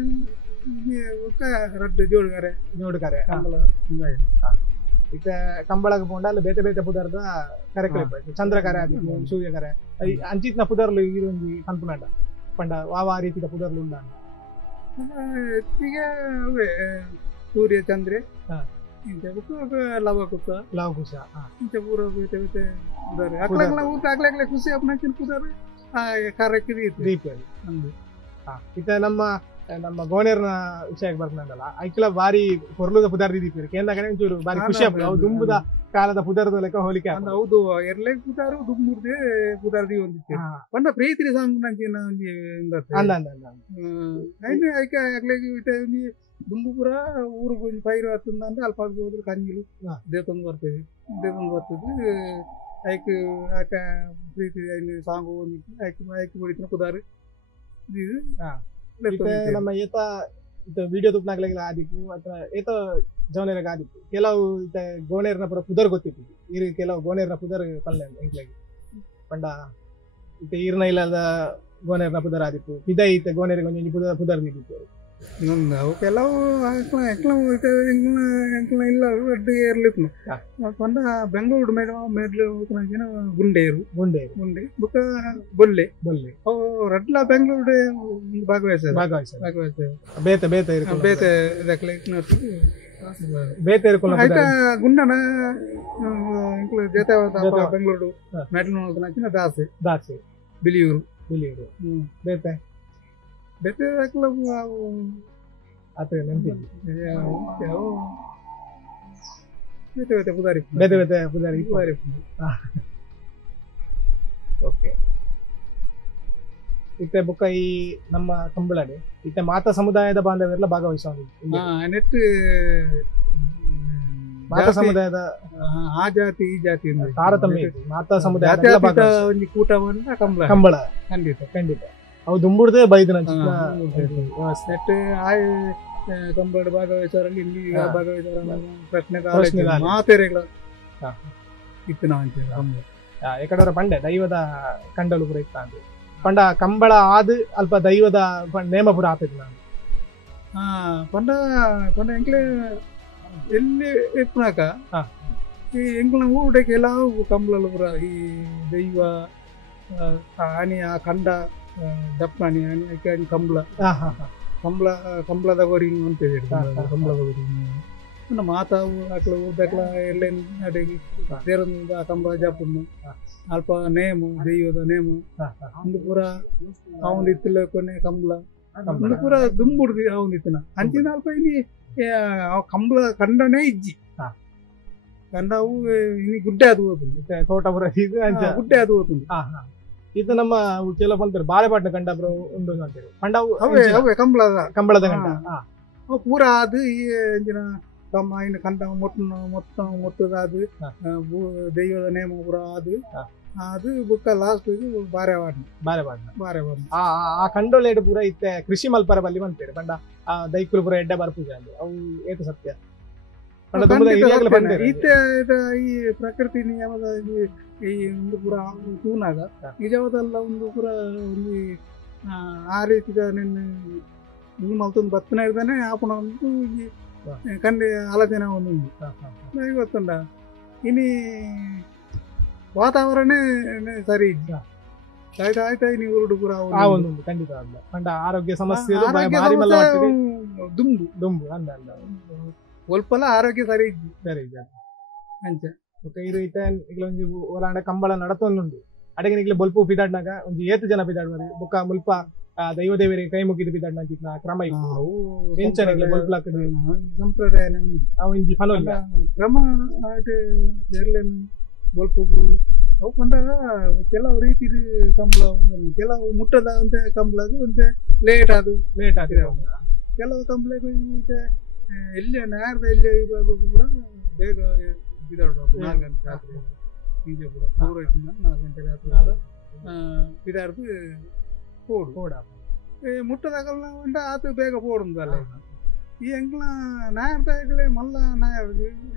ರಡ್ಡು ಜೋಡುಗಾರೆ ಇತ್ತೆ ಕಂಬಳಗ ಪೋಂಡ ಅಲ್ಲಿ ಬೇತೆ ಬೇತೆ ಪುದರ್ದ ಕರೆಕ್ಟ್ ಚಂದ್ರಕರೆ ಆದಿತ್ತು ಸೂರ್ಯಕರೆ ಅಂಚಿತ್ನ ಪುದರ್ಲು ಇರೊಂಜಿ ಕನ್ಪುನಾಡ ಪಂಡ ವಾವ ರೀತಿದ ಪುದರ್ಲು ಉಂಡ ಹೆಚ್ಚಿಗೆ ಅವೇ ಸೂರ್ಯ ಚಂದ್ರೆ ಇಂಚ ಲವಕುಸ ಇಂಚ ಪೂರ ಬೇತೆ ಬೇತೆ ಪುದರ್ ಅಕ್ಲಾಗ್ಲ ಖುಷಿ ಅಪ್ನಾಚಿನ ಪುದರ್ ಕರೆಕ್ಟ್ ದೀಪ ಇತ್ತೆ ನಮ್ಮ ಗೋಣೇರ್ನ ವಿಷಯಕ್ಕೆ ಬರ್ತಂಡಲ್ಲ ಐಕ್ಲ ಬಾರಿ ಹೊರ್ಲುದ ಪುದಾರ್ದಿ ದೀಪಿರಿ ಕೇಂದ್ರ ಒಂಚೂರು ಬಾರಿ ಖುಷಿ ಆಗ್ತದೆ ಅವು ದುಂಬುದ ಕಾಲದ ಪುದಾರ್ದ ಲೆಕ್ಕ ಹೋಲಿಕೆ ಹೌದು ಎರ್ಲೆ ಪುದಾರು ದುಂಬುರ್ದೆ ಪುದಾರ್ದಿ ಒಂದಿತ್ತು ಪಂಡ ಪ್ರೀತಿ ಸಾಂಗ್ ನಂಚಿನ ದುಂಬು ಪುರ ಊರು ಪೈರು ಹತ್ತಂದ ಅಂದ್ರೆ ಅಲ್ಪ ಹೋದ್ರೆ ಕಂಜಿಲು ದೇತೊಂದು ಬರ್ತದೆ ಐಕ್ ಆಕ ಪ್ರೀತಿ ಸಾಂಗ್ ಒಂದಿತ್ತು ಐಕ್ ಹೊಡಿತಿನ ಪುದಾರು ನಮ್ಮ ಏತ ವಿಡಿಯೋ ತುಪ್ನಾಗ್ಲಾಗಿಲ್ಲ ಆದಿತ್ತು ಅಥವಾ ಏತ ಜವನೇರಾಗ ಆದಿತ್ತು ಕೆಲವು ಗೋಣೇರ್ನ ಪುರ ಪುದರ್ ಗೊತ್ತಿತ್ತು ಇರು ಕೆಲವು ಗೋಣೇರ್ನ ಪುದರ್ ಪಲ್ಲೆ ಎಂಕ್ಲಾಗಿ ಪಂಡ ಇತ್ತೆ ಈರ್ನ ಇಲ್ಲದ ಗೋಣೇರ್ನ ಪುದರ್ ಆದಿತ್ತು ಪಿದ ಇತ್ತೆ ಗೋಣೇರಿಗೆ ಒಂಜೊಂಜಿ ಪುದರ್ ನಿಂತಿತ್ತು ಅವು ಕೆಲವು ಇಲ್ಲ ಅಡ್ಡು ಏರ್ಲಿತ್ತು ಪಂಡ ಬೆಂಗಳೂರು ಮೇಡ್ಲು ಗುಂಡೆ ಬುಕ್ಕ ಬೊಲ್ಲೆ ಅವು ರಡ್ಲ ಬೆಂಗಳೂರು ಭಾಗವಹಿಸ ಬೇತೆ ಗುಂಡನ ಜೊತೆ ಬೆಂಗಳೂರು ಮೆಟ್ಲು ದಾಸೆ ಬಿಲಿಯೂರು ಬೇತೆ ಬೇತೆ ಪುದಾರಿ ಓಕೆ ಇತ್ತೆ ಬುಕ್ಕ ಈ ನಮ್ಮ ಕಂಬಳಡೆ ಇತ್ತೆ ಮಾತಾ ಸಮುದಾಯದ ಬಾಂಧವ್ಯರೆಲ್ಲ ಭಾಗವಹಿಸೋದು ನೆಟ್ಟು ಮಾತಾ ಸಮುದಾಯದ ಆ ಜಾತಿ ಈ ಜಾತಿ ತಾರತಮ್ಯ ಮಾತಾ ಸಮುದಾಯ ಒಂದು ಕೂಟವನ್ನ ಕಂಬಳ ಖಂಡಿತ ಅವು ದುಂಬುಡ್ದೆ ಬೈದನ ನೆಟ್ ಆಯ್ ಕಂಬಳ ಭಾಗವಹಿಸೋರಲ್ಲಿ ಇಲ್ಲಿ ಭಾಗವಹಿಸೋರ ಪ್ರಶ್ನೆ ಮಾತೆರೆಗಳ ಇತ್ತು ನಾವು ಎಕಡವರ ಪಂಡೆ ದೈವದ ಕಂಡಲು ಪೂರ ಇತ್ತ ಅಂತ ಪಂಡ ಕಂಬಳ ಆದ್ ಅಲ್ಪ ದೈವದ ನೇಮ ಪೂರ ಆಪೇದು ನಾನು ಪಂಡ ಪಂಡ ಎಂಕ್ಲೆ ಎಲ್ಲಿ ಇಪ್ಪನಾಕ ಈ ಎಂಕ್ಲ ಊಟಕ್ಕೆ ಎಲ್ಲ ಕಂಬಳಲು ಪುರ ಈ ದೈವ ಆನೆ ಆ ಕಂಡ ದಪ್ಪಣಿ ಆನೆ ಕಂಬಳ ಕಂಬಳದ ಗೊರಿಂಗ್ ಅಂತ ಹೇಳಿ ಕಂಬಳದ ಗೊರಿಂಗ್ ಮಾತಾವು ಅಕ್ಲ ಊಟಕ್ಲ ಎಲ್ಲೇನು ಅಡಿಗೆ ಸೇರೊಂದು ಕಂಬಳ ಜಾಪನ್ನು ಅಲ್ಪ ನೇಮು ದೈವದ ನೇಮು ಒಂದು ಪೂರ ಅವನ ಇತ್ತಿಲ್ಲ ಕೊನೆ ಕಂಬಳ ಒಂದು ಪೂರ ದುಂಬುಡ್ದು ಅವನ ಇತ್ತಿನ ಅಂಚಿನ ಅಲ್ಪ ಇನಿ ಕಂಬಳ ಕಂಡನೇ ಇಜ್ಜಿ ಕಂಡವು ಇನಿ ಗುಡ್ಡೆ ಅದು ಹೋಗುದು ತೋಟಪುರ ಇದು ಗುಡ್ಡೆ ಅದು ಹೋಗುದು ಇದು ನಮ್ಮ ಕೆಲವು ಬಂತಾರೆ ಬಾಳೆಪಾಟ್ನ ಕಂಡ ಉಂಡು ಅಂತೇಳಿ ಪಂಡವು ಅವೇ ಕಂಬಳದ ಕಂಡ ಪೂರ ಅದು ಈ ಎಂಜಿನ ಇನ್ನು ಕಂಡ ಮೊತ್ತದ ಅದು ದೈವದ ನೇಮ ಪೂರ ಅದು ಬುಕ್ಕ ಲಾಸ್ಟ್ ಬಾರೆ ಆ ಕಂಡೊಳ್ಳೆಡ್ ಪೂರ ಇತ್ತೆ ಕೃಷಿ ಮಲ್ಪರ ಬಲ್ಲಿ ಬಂತೇವೆ ಪಂಡ ಆ ದೈಕುಲು ಪೂರ ಎಡ್ಡೆ ಬರ್ಪೂಜೆ ಅಲ್ಲಿ ಅವು ಏತು ಸತ್ಯ ಈ ಪ್ರಕೃತಿ ನಿಯಮದ ಈ ಒಂದು ಪೂರ ತೂನಾಗ ನಿಜವಾದಲ್ಲ ಒಂದು ಪೂರ ಒಂದು ಆ ರೀತಿದ ನಿನ್ನ ಮಲ್ತೊಂದು ಬತ್ತನ ಇರ್ತಾನೆ ಆಪಣ ಒಂದು ಕಂಡೆ ಆಲೋಚನೆ ಒಂದು ಗೊತ್ತುಂಡ ಇನಿ ವಾತಾವರಣ ಸರಿ ಇದ್ದ ಆಯ್ತಾಯ್ತಾಯ್ ನೀವು ಹುಡುಗರ ಒಂದು ಖಂಡಿತ ಅಲ್ಲ ಪಂಡ ಆರೋಗ್ಯ ಸಮಸ್ಯೆ ದುಂಬು ಅಂದ ಸ್ವಲ್ಪಲ್ಲ ಆರೋಗ್ಯ ಸರಿ ಇದ್ದ ಅಂಚ ಇದು ಇತ್ತೆ ಒಂಜಿ ಒಲಾಂಡ ಕಂಬಳ ನಡತೊಂದುಂಡು ಅಡಗೆ ನಿಗ್ಲೆ ಬೊಲ್ಪ ಪಿದಾಡ್ನಾಗ ಒಂಜಿ ಏತು ಜನ ಪಿದಾಡ್ಬಾರಿ ಬೊಕ್ಕ ಮುಲ್ಪ ದೈವ ದೇವರಿಗೆ ಕೈ ಮುಗಿದು ಪಿದಾಡ್ನ ಕ್ರಮ ಎಂಚನೆ ಬೊಲ್ಪಲಾಕ ಸಂಪ್ರದಾಯ ಅವು ಇಂಜಿ ಫಲೋಲ್ಲ ಕ್ರಮ ಎರ್ಲೇನು ಬೊಲ್ಪು ಅವು ಪಂಡಾಗ ಕೆಲವು ರೀತಿ ಕಂಬಳ ಕೆಲವು ಮುಟ್ಟದ ಅಂತ ಕಂಬಳದು ಒಂದೇ ಲೇಟ್ ಆದ ಕೆಲವು ಕಂಬಳಗೂ ಈಗ ಎಲ್ಲಿ ನಾರ್ದ ಎಲ್ಲಿ ಕೂಡ ಬೇಗ ಬಿದಾಡ್ಬೋದು 4 ಗಂಟೆ ರಾತ್ರಿ ಈಗ ಕೂಡ ದೂರ 4 ಗಂಟೆ ರಾತ್ರಿ ಬಿದಾಡ್ದು ಪೋಡ ಮುಟ್ಟದಾಗಲ್ಲ ಉಂಟ ಆತು ಬೇಗ ಪೋಡುಂದಲ್ಲ ಈ ಎಂಕ್ಲ ನಾಯರ್ದಾಗಲೇ ಮಲ್ಲ ನಾಯರ್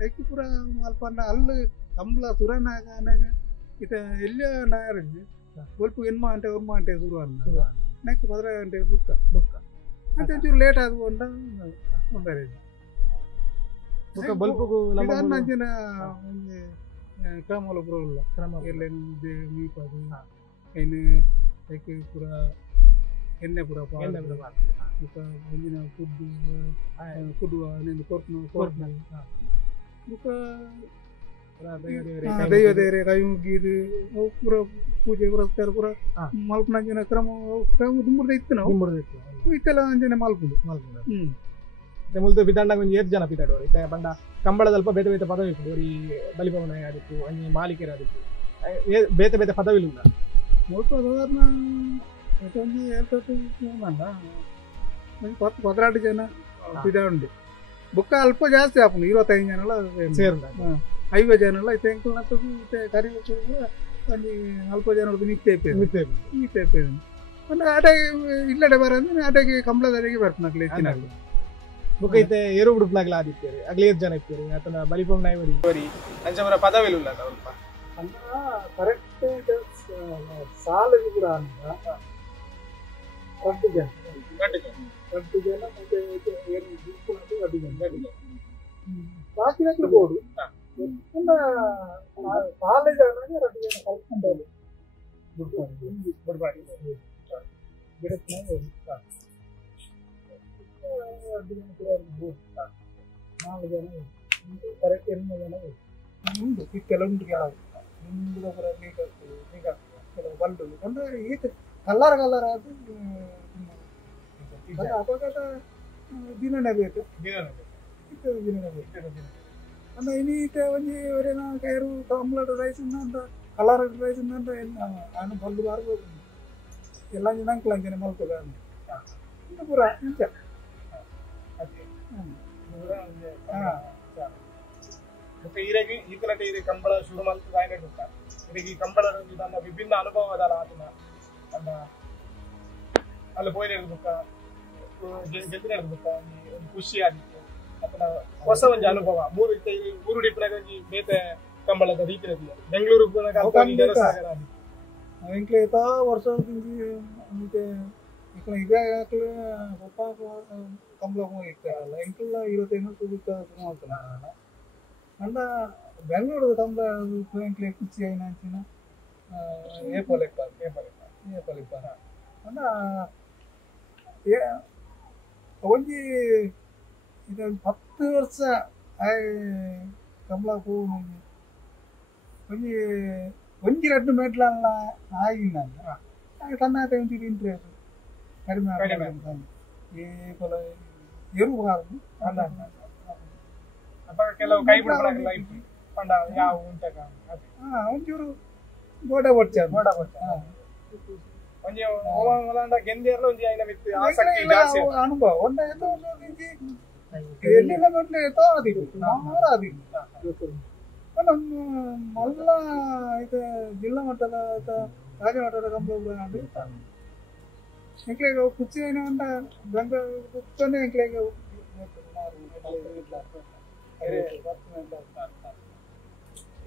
ಐಕಿ ಪೂರ ಅಲ್ಪ ಅಲ್ಲಿ ಕಂಬಳ ಸುರನಾಗ ಇತ ಎಲ್ಲ ನಾಯರ್ ಸ್ವಲ್ಪ 8 ಗಂಟೆ 1 ಗಂಟೆ ಶುರು ಅನ್ನ ನೆಕ್ಸ್ಟ್ 15 ಗಂಟೆ ಬುಕ್ಕ ಅಂತ ಒಂಚೂರು ಲೇಟ್ ಆದ್ಕೊಂಡ ಒಂದರೆ ನಂಚಿನ ಕ್ರಮಲ ಪೂರ ಉಲ್ಲ ಕ್ರಮ ಎಲ್ಲೇನು ಮೀಪದು ಏನು ಐಕಿ ಪೂರ ಎಣ್ಣೆ ಪೂರ ಮುಂದಿನ ಕುಡ್ಡುವ ಕೊರ್ಪನ ದೈವ ದೇವರೇ ಕೈ ಮುಗಿದು ಪೂರ ಪೂಜೆ ಪುರಸ್ಕಾರ ಪೂರ ಮಲ್ಪನಂಚಿನ ಕ್ರಮ ದುಂಬುರ್ದ ಇತ್ತು ನಾವು ಇತ್ತೆಲ್ಲ ಅಂಜನೆ ಮಲ್ಪುದು ಮುಲ್ದು ಬಿದ್ದಾಂಡಾಗ ಒಂದು 7 ಜನ ಪಿದಾಡುವರು ಇತ್ತ ಬಂಡ ಕಂಬಳದಲ್ಪ ಬೇತೆ ಬೇತೆ ಪದವಿ ಇತ್ತು ಈ ಬಲಿಪವನ ಆದಿತ್ತು ಅಂಜಿ ಮಾಲಿಕೆರ ಆದಿತ್ತು ಬೇತೆ ಬೇತೆ ಪದವಿಲ್ಲ ಸ್ವಲ್ಪ ಸಾಧಾರಣ 10-12 ಜನ ಪಿದಾಡುಂಡೆ ಬುಕ್ಕ ಅಲ್ಪ ಜಾಸ್ತಿ ಆಪುಂಡು 25 ಜನ ಸೇರ್ದ 50 ಜನ ಇತ್ತೆ ಎಂಕಲ್ ನಟ್ಟು ಕರಿ ಒಂಜಿ ಅಲ್ಪ ಜನ ಮಿತ್ತೆ ಒಂದು ಆಟಗೆ ಇಲ್ಲಡೆ ಬರಂದ್ರೆ ಆಟಗೆ ಕಂಬಳದ ಅಡೆಗೆ ಬರ್ತಾನಗ್ಲಿ ಹೆಚ್ಚಿನಾಗಲಿ ಬುಕ್ಕ ಇತ್ತೆ ಏರು ಉಡುಪ್ನಾಗ್ಲ ಆದಿತ್ತೇರಿ ಅಗ್ಲಿ 7 ಜನ ಇತ್ತೇರಿ ಆತನ ಬಲಿಪವನ ಇವರಿ ಅಂಚವರ ಪದವಿಲ್ಲ ಸ್ವಲ್ಪ ಕರೆಕ್ಟ್ ಸಾಲದ ಕೂಡ ಅಂತ 2 ಜನ ಮತ್ತೆ ಬಾಕಿ ಬೋರ್ಡು ಕಾಲೇಜ್ ಆದಾಗ 2 ಜನ ಕಲ್ತ್ಕೊಂಡವ್ರು ನಾಲ್ಕು ಜನ ಕರೆಕ್ಟ್ 8 ಜನ ಉಂಟು ಕೆಲವುಂಟು ಕೆಲವು ಬಂದು ಅಂದ್ರೆ ಈತ ಕಲ್ಲರ್ ಅದು ಅಪಘಾತ ದಿನನೇ ಬೇಕು ಅಂದ್ರೆ ಇನ್ನೀಟ ಒಂಜಿ ಅವರೇನ ಕೈರು ಕಂಪ್ಲೀಟ್ ರೈಸ್ ಅಂತ ಕಲರ್ ರೈಸ್ ಅಂತ ನಾನು ಬಂದು ಬಾರ್ಬೋದು ಎಲ್ಲ ಜನ ಅಂಜನೆ ಮಲ್ಕೋದ ಪೂರ ಇಂಚ ಮತ್ತೆ ಈರೆಗೆ ಈತನಟ ಈರೆ ಕಂಬಳ ಶುರು ಮಲ್ತದ ಆಯ್ನೆ ಗೊತ್ತಾ ಇದಕ್ಕೆ ಕಂಬಳ ನಮ್ಮ ವಿಭಿನ್ನ ಅನುಭವ ಅದಲ್ಲ ಅದನ್ನ ಅಲ್ಲ ಅಲ್ಲಿ ಪೋಯ್ನೆ ಗೊತ್ತ ಜಲ್ದಿ ಗೊತ್ತ ಒಂದು ಖುಷಿ ಆಗಿತ್ತು ಅದನ್ನ ಹೊಸ ಒಂದು ಅನುಭವ ಮೂರು ಡಿಪ್ನಾಗ ಬೇತೆ ಕಂಬಳದ ರೀತಿ ಬೆಂಗಳೂರು ಎಂಕ್ಲೆ ಎತಾ ವರ್ಷದಿಂದ ಮತ್ತೆ ఇక్కడ ఇదే ఆకలి గొప్ప కంబలం ఇక్కడಲ್ಲ ಎಂಕ್ಲ 25 ಸುತ್ತ ಸುಮಾರು ಅಂಡ ಬೆಂಗಳೂರು ಕಂಬ ಎಂಕ್ಲೆ ಕುಚ್ಚಿ ಐನಾಂಚಿನ ಏಪಲೆಪ್ಪ ಅಂಡ ಒಂಜಿ ಇದು 10 ವರ್ಷ ಕಂಬಳ ಹೋಗಿ ಒಂಜಿ ಒಂಜಿ 2 ಮೀಟರ್ ಅಲ್ಲ ಆಗಿಲ್ಲ ತನ್ನಾಟ ಒಂಚೂರು ಇಂಟ್ರೆಸ್ಟ್ ಕಡಿಮೆ ಈ ಕೊಲ ಎರುಬಾರದು ಕೆಲವು ಕೈ ಬಿಡಲ್ಲ ಪಂಡ ಯಾವ ಉಂಟಾಗ ಒಂಚೂರು ಗೋಡ ಬಡ್ಚ ಒಂಜಿ ಓಮಂಗಲಾಂಡ ಗೆಂದಿಯರ್ಲ ಒಂಜಿ ಐನ ಮಿತ್ತು ಆಸಕ್ತಿ ಜಾಸ್ತಿ ಅನುಭವ ಒಂದ ಎತ್ತೋ ನಿಂಜಿ ಎಲ್ಲಿಲ್ಲ ಗಂಟೆ ಎತ್ತೋ ಅದಿತ್ತು ನಾರ ಅದಿತ್ತು ಮಲ್ಲ ಇದು ಜಿಲ್ಲಾ ಮಟ್ಟದ ರಾಜ್ಯ ಮಟ್ಟದ ಕಂಬಳ ಎಂಕ್ಲೆಗೆ ಕುಚ್ಚಿ ಏನೋ ಅಂತ ಗಂಗ ಕುಚ್ಚನೆ ಎಂಕ್ಲೆಗೆ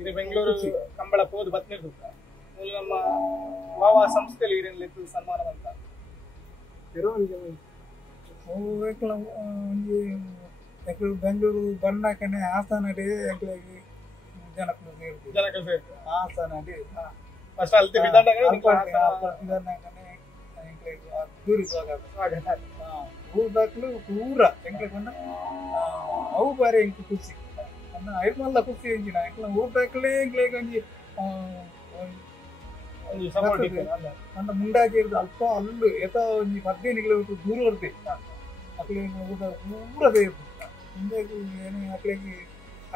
ಇದು ಬೆಂಗಳೂರು ಕಂಬಳ ಹೋದ್ ಬತ್ನಿರ್ದು ನಮ್ಮ ವಾವ ಸಂಸ್ಥೆಯಲ್ಲಿ ಇರಲಿತ್ತು ಸನ್ಮಾನವಂತ ಬೆಂಗಳೂರು ಬಣ್ಣಕನೆ ಹಾಸನ ಎಂಕ್ಲೆಗೆ ಜನಪ್ರಿಯ ಹಾಸನ ಫಸ್ಟ್ ಅಲ್ತಿ ಬಿದ್ದಾಂಡಾಗ ಊರ್ದಾಕ್ಲು ಪೂರ ಎಂಕ್ಲೆ ಕೊಂಡ ಅವು ಬಾರಿ ಎಂಕ್ ಖುಷಿ ಅನ್ನ ಐಮಲ್ಲ ಖುಷಿ ಎಂಜಿನ ಎಂಕ್ಲ ಊರ್ದಾಕ್ಲೆ ಎಂಕ್ಲೆಗೆ ಒಂಜಿ ನನ್ನ ಮುಂಡಾಗಿ ಇರೋದು ಅಲ್ಪ ಅಲ್ಲು ಎತ್ತ ಒಂಜಿ 15 ಕಿಲೋಮೀಟರ್ ದೂರ ಇರ್ತೆ ಅಕ್ಲೆ ಊಟ ಪೂರ ಸೇರ್ತು ಮುಂದಾಗಿ ಏನು ಅಕ್ಲೆಗೆ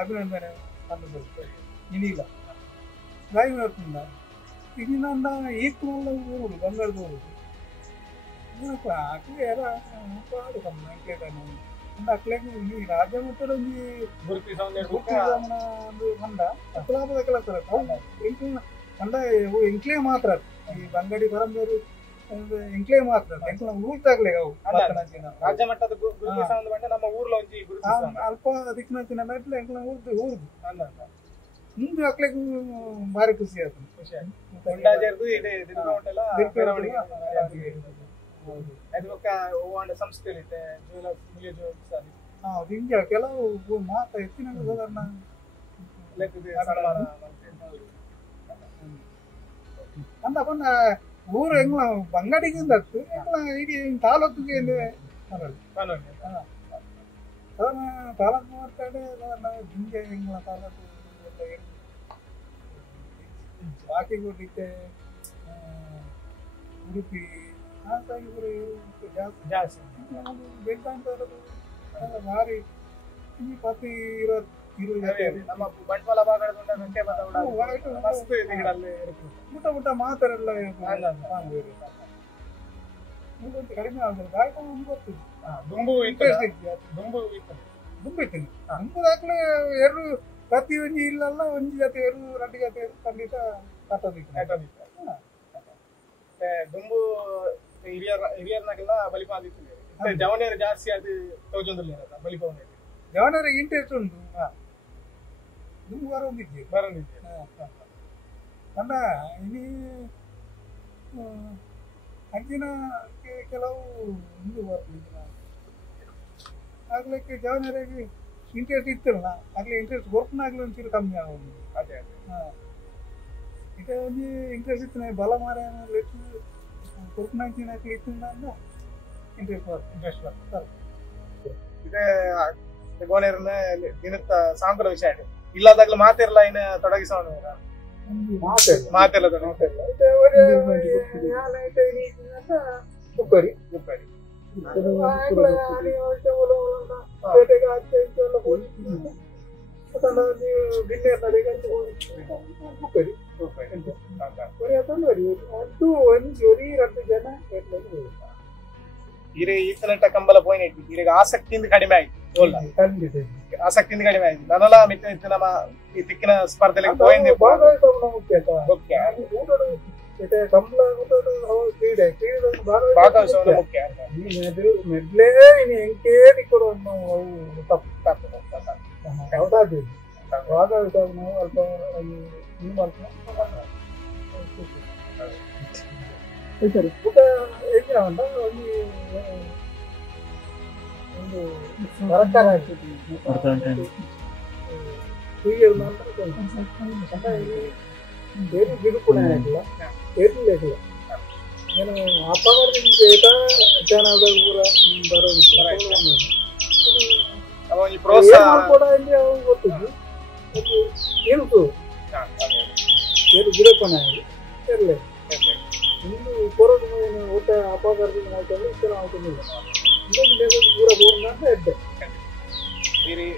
ಅಭಿನಂದನೆ ಅನ್ನೋದು ಇನ್ನಿಲ್ಲ ಗಾಯ ಮಾಡ್ತುಂಡ ಇನ್ನೊಂದ ಈಕ್ನಲ್ಲ ಊರು ಬಂಗಾರದ ಊರು ಅಕ್ಲೆ ಎಲ್ಲ ಪಾಡು ಕಮ್ಮ ಎಂಕ್ಲೆದಾನು ಅಂದ ಅಕ್ಲೆಗೆ ಈ ರಾಜ್ಯ ಮಟ್ಟದ ಒಂಜಿ ಗುರುತಿ ಒಂದು ಬಂದ ಅಕ್ಲಾಪದ ಕೆಲಸ ಎಂಕ್ಲ ಅಂದ ಎಂಕ್ಲೆ ಮಾತ್ರ ಈ ಬಂಗಡಿ ಬರಂದವರು ಎಂಕ್ಲೆ ಮಾತ್ರ ಎಂಕ್ಲ ಊರ್ತಾಗ್ಲೆ ಅವು ರಾಜ್ಯ ಮಟ್ಟದ ಗುರುತಿ ಸಂಬಂಧ ಬಂದ ನಮ್ಮ ಊರ್ಲ ಒಂಜಿ ಗುರುತಿ ಅಲ್ಪ ದಿಕ್ಕಿನ ಮೆಟ್ಲು ಎಂಕ್ಲ ಊರ್ದು ಮುಂದೆ ಅಕ್ಲೆಗೂ ಭಾರಿ ಖುಷಿ ಆಯ್ತು ಸಂಸ್ಥೆಯಲ್ಲಿ ಕೆಲವು ಮಾತ ಹೆಚ್ಚಿನ ಸಾಧಾರಣ ಅಂದ ಬಂದ ಊರು ಎಂಗ್ಲ ಬಂಗಡಿಗಿಂದ ಎಂಗ್ಲ ಇಡೀ ತಾಲೂಕಿಗೆ ತಾಲೂಕು ಮಾತಾಡಿ ಹಿಂಗೆ ಎಂಗ್ಲ ತಾಲೂಕು ಬಾಕಿಗುಡ್ಡಿಕ್ಕೆ ಉಡುಪಿ ಹಾಗಾಗಿ ಜಾಸ್ತಿ ಬೆಳ್ತಂತದ್ದು ಭಾರಿ ಈ 10-20 ನಮ್ಮ ಬಂಟ್ವಾಳ ಭಾಗದ ಮುಟ್ಟ ಮಾತಾರೆಲ್ಲ ಕಡಿಮೆ ಆಗ್ತದೆ ಗಾಯಕ ಗೊತ್ತಿದೆ ದುಂಬು ದುಂಬಿತ್ತು ದುಂಬುದಾಗ್ಲೇ ಎರಡು ಪ್ರತಿ ಒಂಜಿ ಇಲ್ಲಲ್ಲ ಒಂಜಿ ಜೊತೆ ಎರಡು 2 ಜೊತೆ ಖಂಡಿತ ಕಟ್ಟೋದಿತ್ತು ದುಂಬು ಹಿರಿಯರ್ನಾಗೆಲ್ಲ ಬಲಿಪಾದಿತ್ತು ಜವನಿಯರು ಜಾಸ್ತಿ ಅದು ತೋಜೊಂದಿಲ್ಲ ಬಲಿಪಾವನೆ ಜವನಿಯರಿಗೆ ಇಂಟ್ರೆಸ್ಟ್ ಉಂಟು ದುಂಬು ಬರೋದಿದ್ದೆ ಅಣ್ಣ ಇಲ್ಲಿ ಅಂಚಿನ ಕೆಲವು ಹಿಂದೂ ಬರ್ತಿದ್ದ ಆಗ್ಲಿಕ್ಕೆ ಜವನಿಯರಿಗೆ ಇಂಟ್ರೆಸ್ಟ್ ಇತ್ತಿಲ್ಲ ಆಗ್ಲಿ ಇಂಟ್ರೆಸ್ಟ್ ಗೊರ್ಪನಾಗ್ಲಿ ಒಂಚೂರು ಕಮ್ಮಿ ಆಗೋದು ಅದೇ ಈಗ ಒಂದು ಇಂಟ್ರೆಸ್ಟ್ ಇತ್ತು ಬಲ ಮಾರ ಗೊರ್ಪನಾಗ್ತೀನಿ ಆಗ್ಲಿ ಇತ್ತು ಅಂದ ಇಂಟ್ರೆಸ್ಟ್ ಬರ್ತದೆ ಇದೇ ಗೋನೇರನ್ನ ದಿನದ ಸಾಂಪ್ರ ವಿಷಯ ಇಲ್ಲದಾಗ್ಲೂ ಮಾತಿರಲ್ಲ ಇನ್ನ ತೊಡಗಿಸೋಣ ಮಾತೆಲ್ಲ ಗುಬ್ಬರಿ ಈತನಟ ಕಂಬಲ ಪೋಯಿನ ಈಗ ಆಸಕ್ತಿಯಿಂದ ಕಡಿಮೆ ಆಯ್ತು ಆಸಕ್ತಿಯಿಂದ ಕಡಿಮೆ ಆಯ್ತು ನನ್ನಲ್ಲ ಮಿತ್ರ ನಮ್ಮ ಈ ತಿಕ್ಕಿನ ಸ್ಪರ್ಧೆಗೆ ಪೋಯಿಂದೆ ಭಾಗವಹಿಸೋದು ಮುಖ್ಯ ಮೆಡ್ಲೇ ಎಂಕೆ ಕೊಡೋ ಯಾವುದಾದ್ರು ಭಾಗವಹಿಸೋದು ನಾವು ಅಲ್ಪ ಸರಿ ಊಟ ಹೇಗೆ ಉಂಟ ಒಂದು ತರಕಾರ ಹೀಗೆ ಏನು ಗಿಡು ಕೂಡ ಆಗಿಲ್ಲ ಏರ್ಲಿಲ್ಲ ಆಗಿಲ್ಲ నేను అప్పగారికి చాలా కూడా ಗೊತ್ತಿದ್ದು ಏನು ಏನು ಗಿಡ ಕೊನೆಯಾಗಿ ಇರಲಿ ಇನ್ನು ಕೊರೋನಾ ಊಟ ಅಪಗಾರದಿಂದ ಮಾಡ್ಕೊಂಡು ಇಷ್ಟೆಲ್ಲ ಮಾಡ್ಕೊಂಡಿಲ್ಲ ಇನ್ನೊಂದು ಪೂರ ಬೋರ್ನ ಅಂತ ಇದ್ದೆ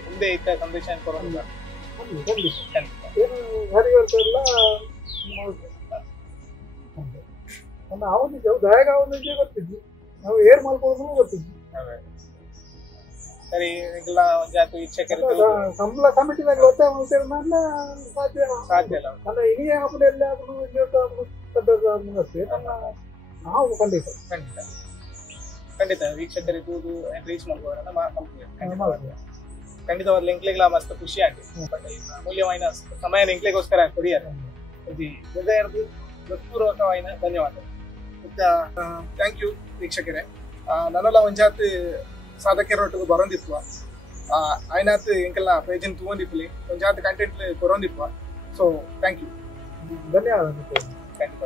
ಮುಂದೆ ಇತ್ತ ಸಂದೇಶ ಕೊರೋನಾ ಏನು ಹರಿ ಬರ್ತಾರಲ್ಲ ಅವನಿಗೆ ದಯಾಗ ಅವನಿಗೆ ಗೊತ್ತಿದ್ವಿ ನಾವು ಏರ್ ಮಾಡ್ಕೊಳ್ಳೋದು ಗೊತ್ತಿದ್ವಿ ಸರಿ ಈಗೆಲ್ಲ ಜಾತಿ ವೀಕ್ಷಕರು ಸಂಬಳ ಕಮಿಟಿನಾಗ ಒತ್ತಾಯ ಮಾಡ್ತಾರೆ ಸಾಧ್ಯ ಸಾಧ್ಯ ಇಲ್ಲ ಅಂದ್ರೆ ಇನಿಯ ಹಬ್ಬದ ಎಲ್ಲ ನಾವು ಖಂಡಿತ ಖಂಡಿತ ಖಂಡಿತ ವೀಕ್ಷಕರಿಗೂ ರೀಚ್ ಮಾಡ್ಬೋದನ್ನ ಖಂಡಿತವಾಗ್ಲೂ ಎಂಕ್ಲೆಗಳ ಮಸ್ತ್ ಖುಷಿ ಆಗಿ ಅಮೂಲ್ಯವಾದ ಸಮಯ ಎಂಕ್ಲೆಗೋಸ್ಕರ ಕೊಡಿಯಾರೆ ಹೃದಯದ ಹೃತ್ಪೂರ್ವಕವಾದ ಧನ್ಯವಾದ ಥ್ಯಾಂಕ್ ಯು ವೀಕ್ಷಕರೇ ನನ್ನೆಲ್ಲ ಒಂಜಾತ್ ಸಾಧಕರೊಟ್ಟಿಗೆ ಬರೋಂದಿಪ್ಪ ಆಯ್ನಾತ್ ಎಂಕೆಲ್ಲ ಪೇಜನ್ ತಗೊಂಡಿಪ್ಪಲಿ ಒಂಜಾತ್ ಕಂಟೆಂಟ್ ಕೊರೋಂದಿಪ್ಪ ಸೊ ಥ್ಯಾಂಕ್ ಯು ಧನ್ಯವಾದ ಖಂಡಿತ